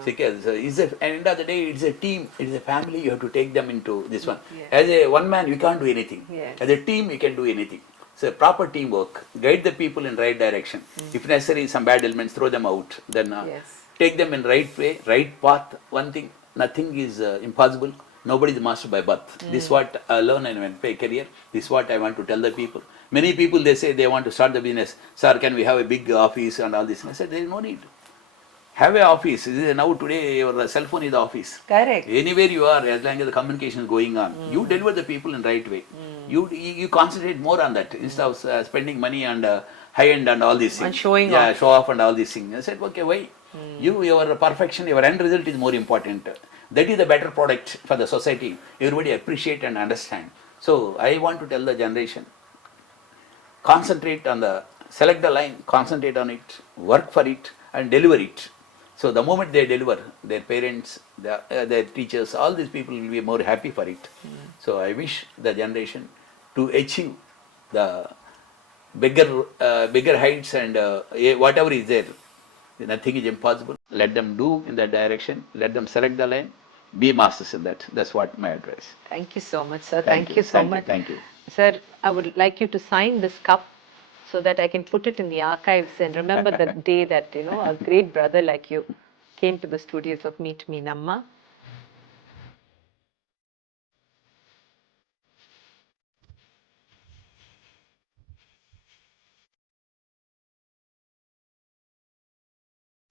Because at the end of the day, it's a team, it's a family, you have to take them into this one. As a one man, you can't do anything. As a team, you can do anything. So proper teamwork, guide the people in right direction. If necessary, some bad elements, throw them out. Then take them in right way, right path. One thing, nothing is impossible. Nobody is master by birth. This is what I learn in my career. This is what I want to tell the people. Many people, they say they want to start the business. Sir, can we have a big office and all this? And I said, there is no need. Have an office. Now today your cell phone is the office. Correct. Anywhere you are, as long as the communication is going on, you deliver the people in right way. You concentrate more on that instead of spending money on high end and all these things. And showing off. Show off and all these things. I said, okay, why? Your perfection, your end result is more important. That is the better product for the society. Everybody appreciate and understand. So I want to tell the generation, select the line, concentrate on it, work for it and deliver it. So the moment they deliver, their parents, their teachers, all these people will be more happy for it. So I wish the generation to achieve the bigger heights and whatever is there. Nothing is impossible. Let them do in that direction. Let them select the line. Be masters in that. That's what my advice. Thank you so much, sir. Thank you so much. Thank you. Sir, I would like you to sign this cup so that I can put it in the archives and remember the day that, a great brother like you came to the studios of Meet Meenamma.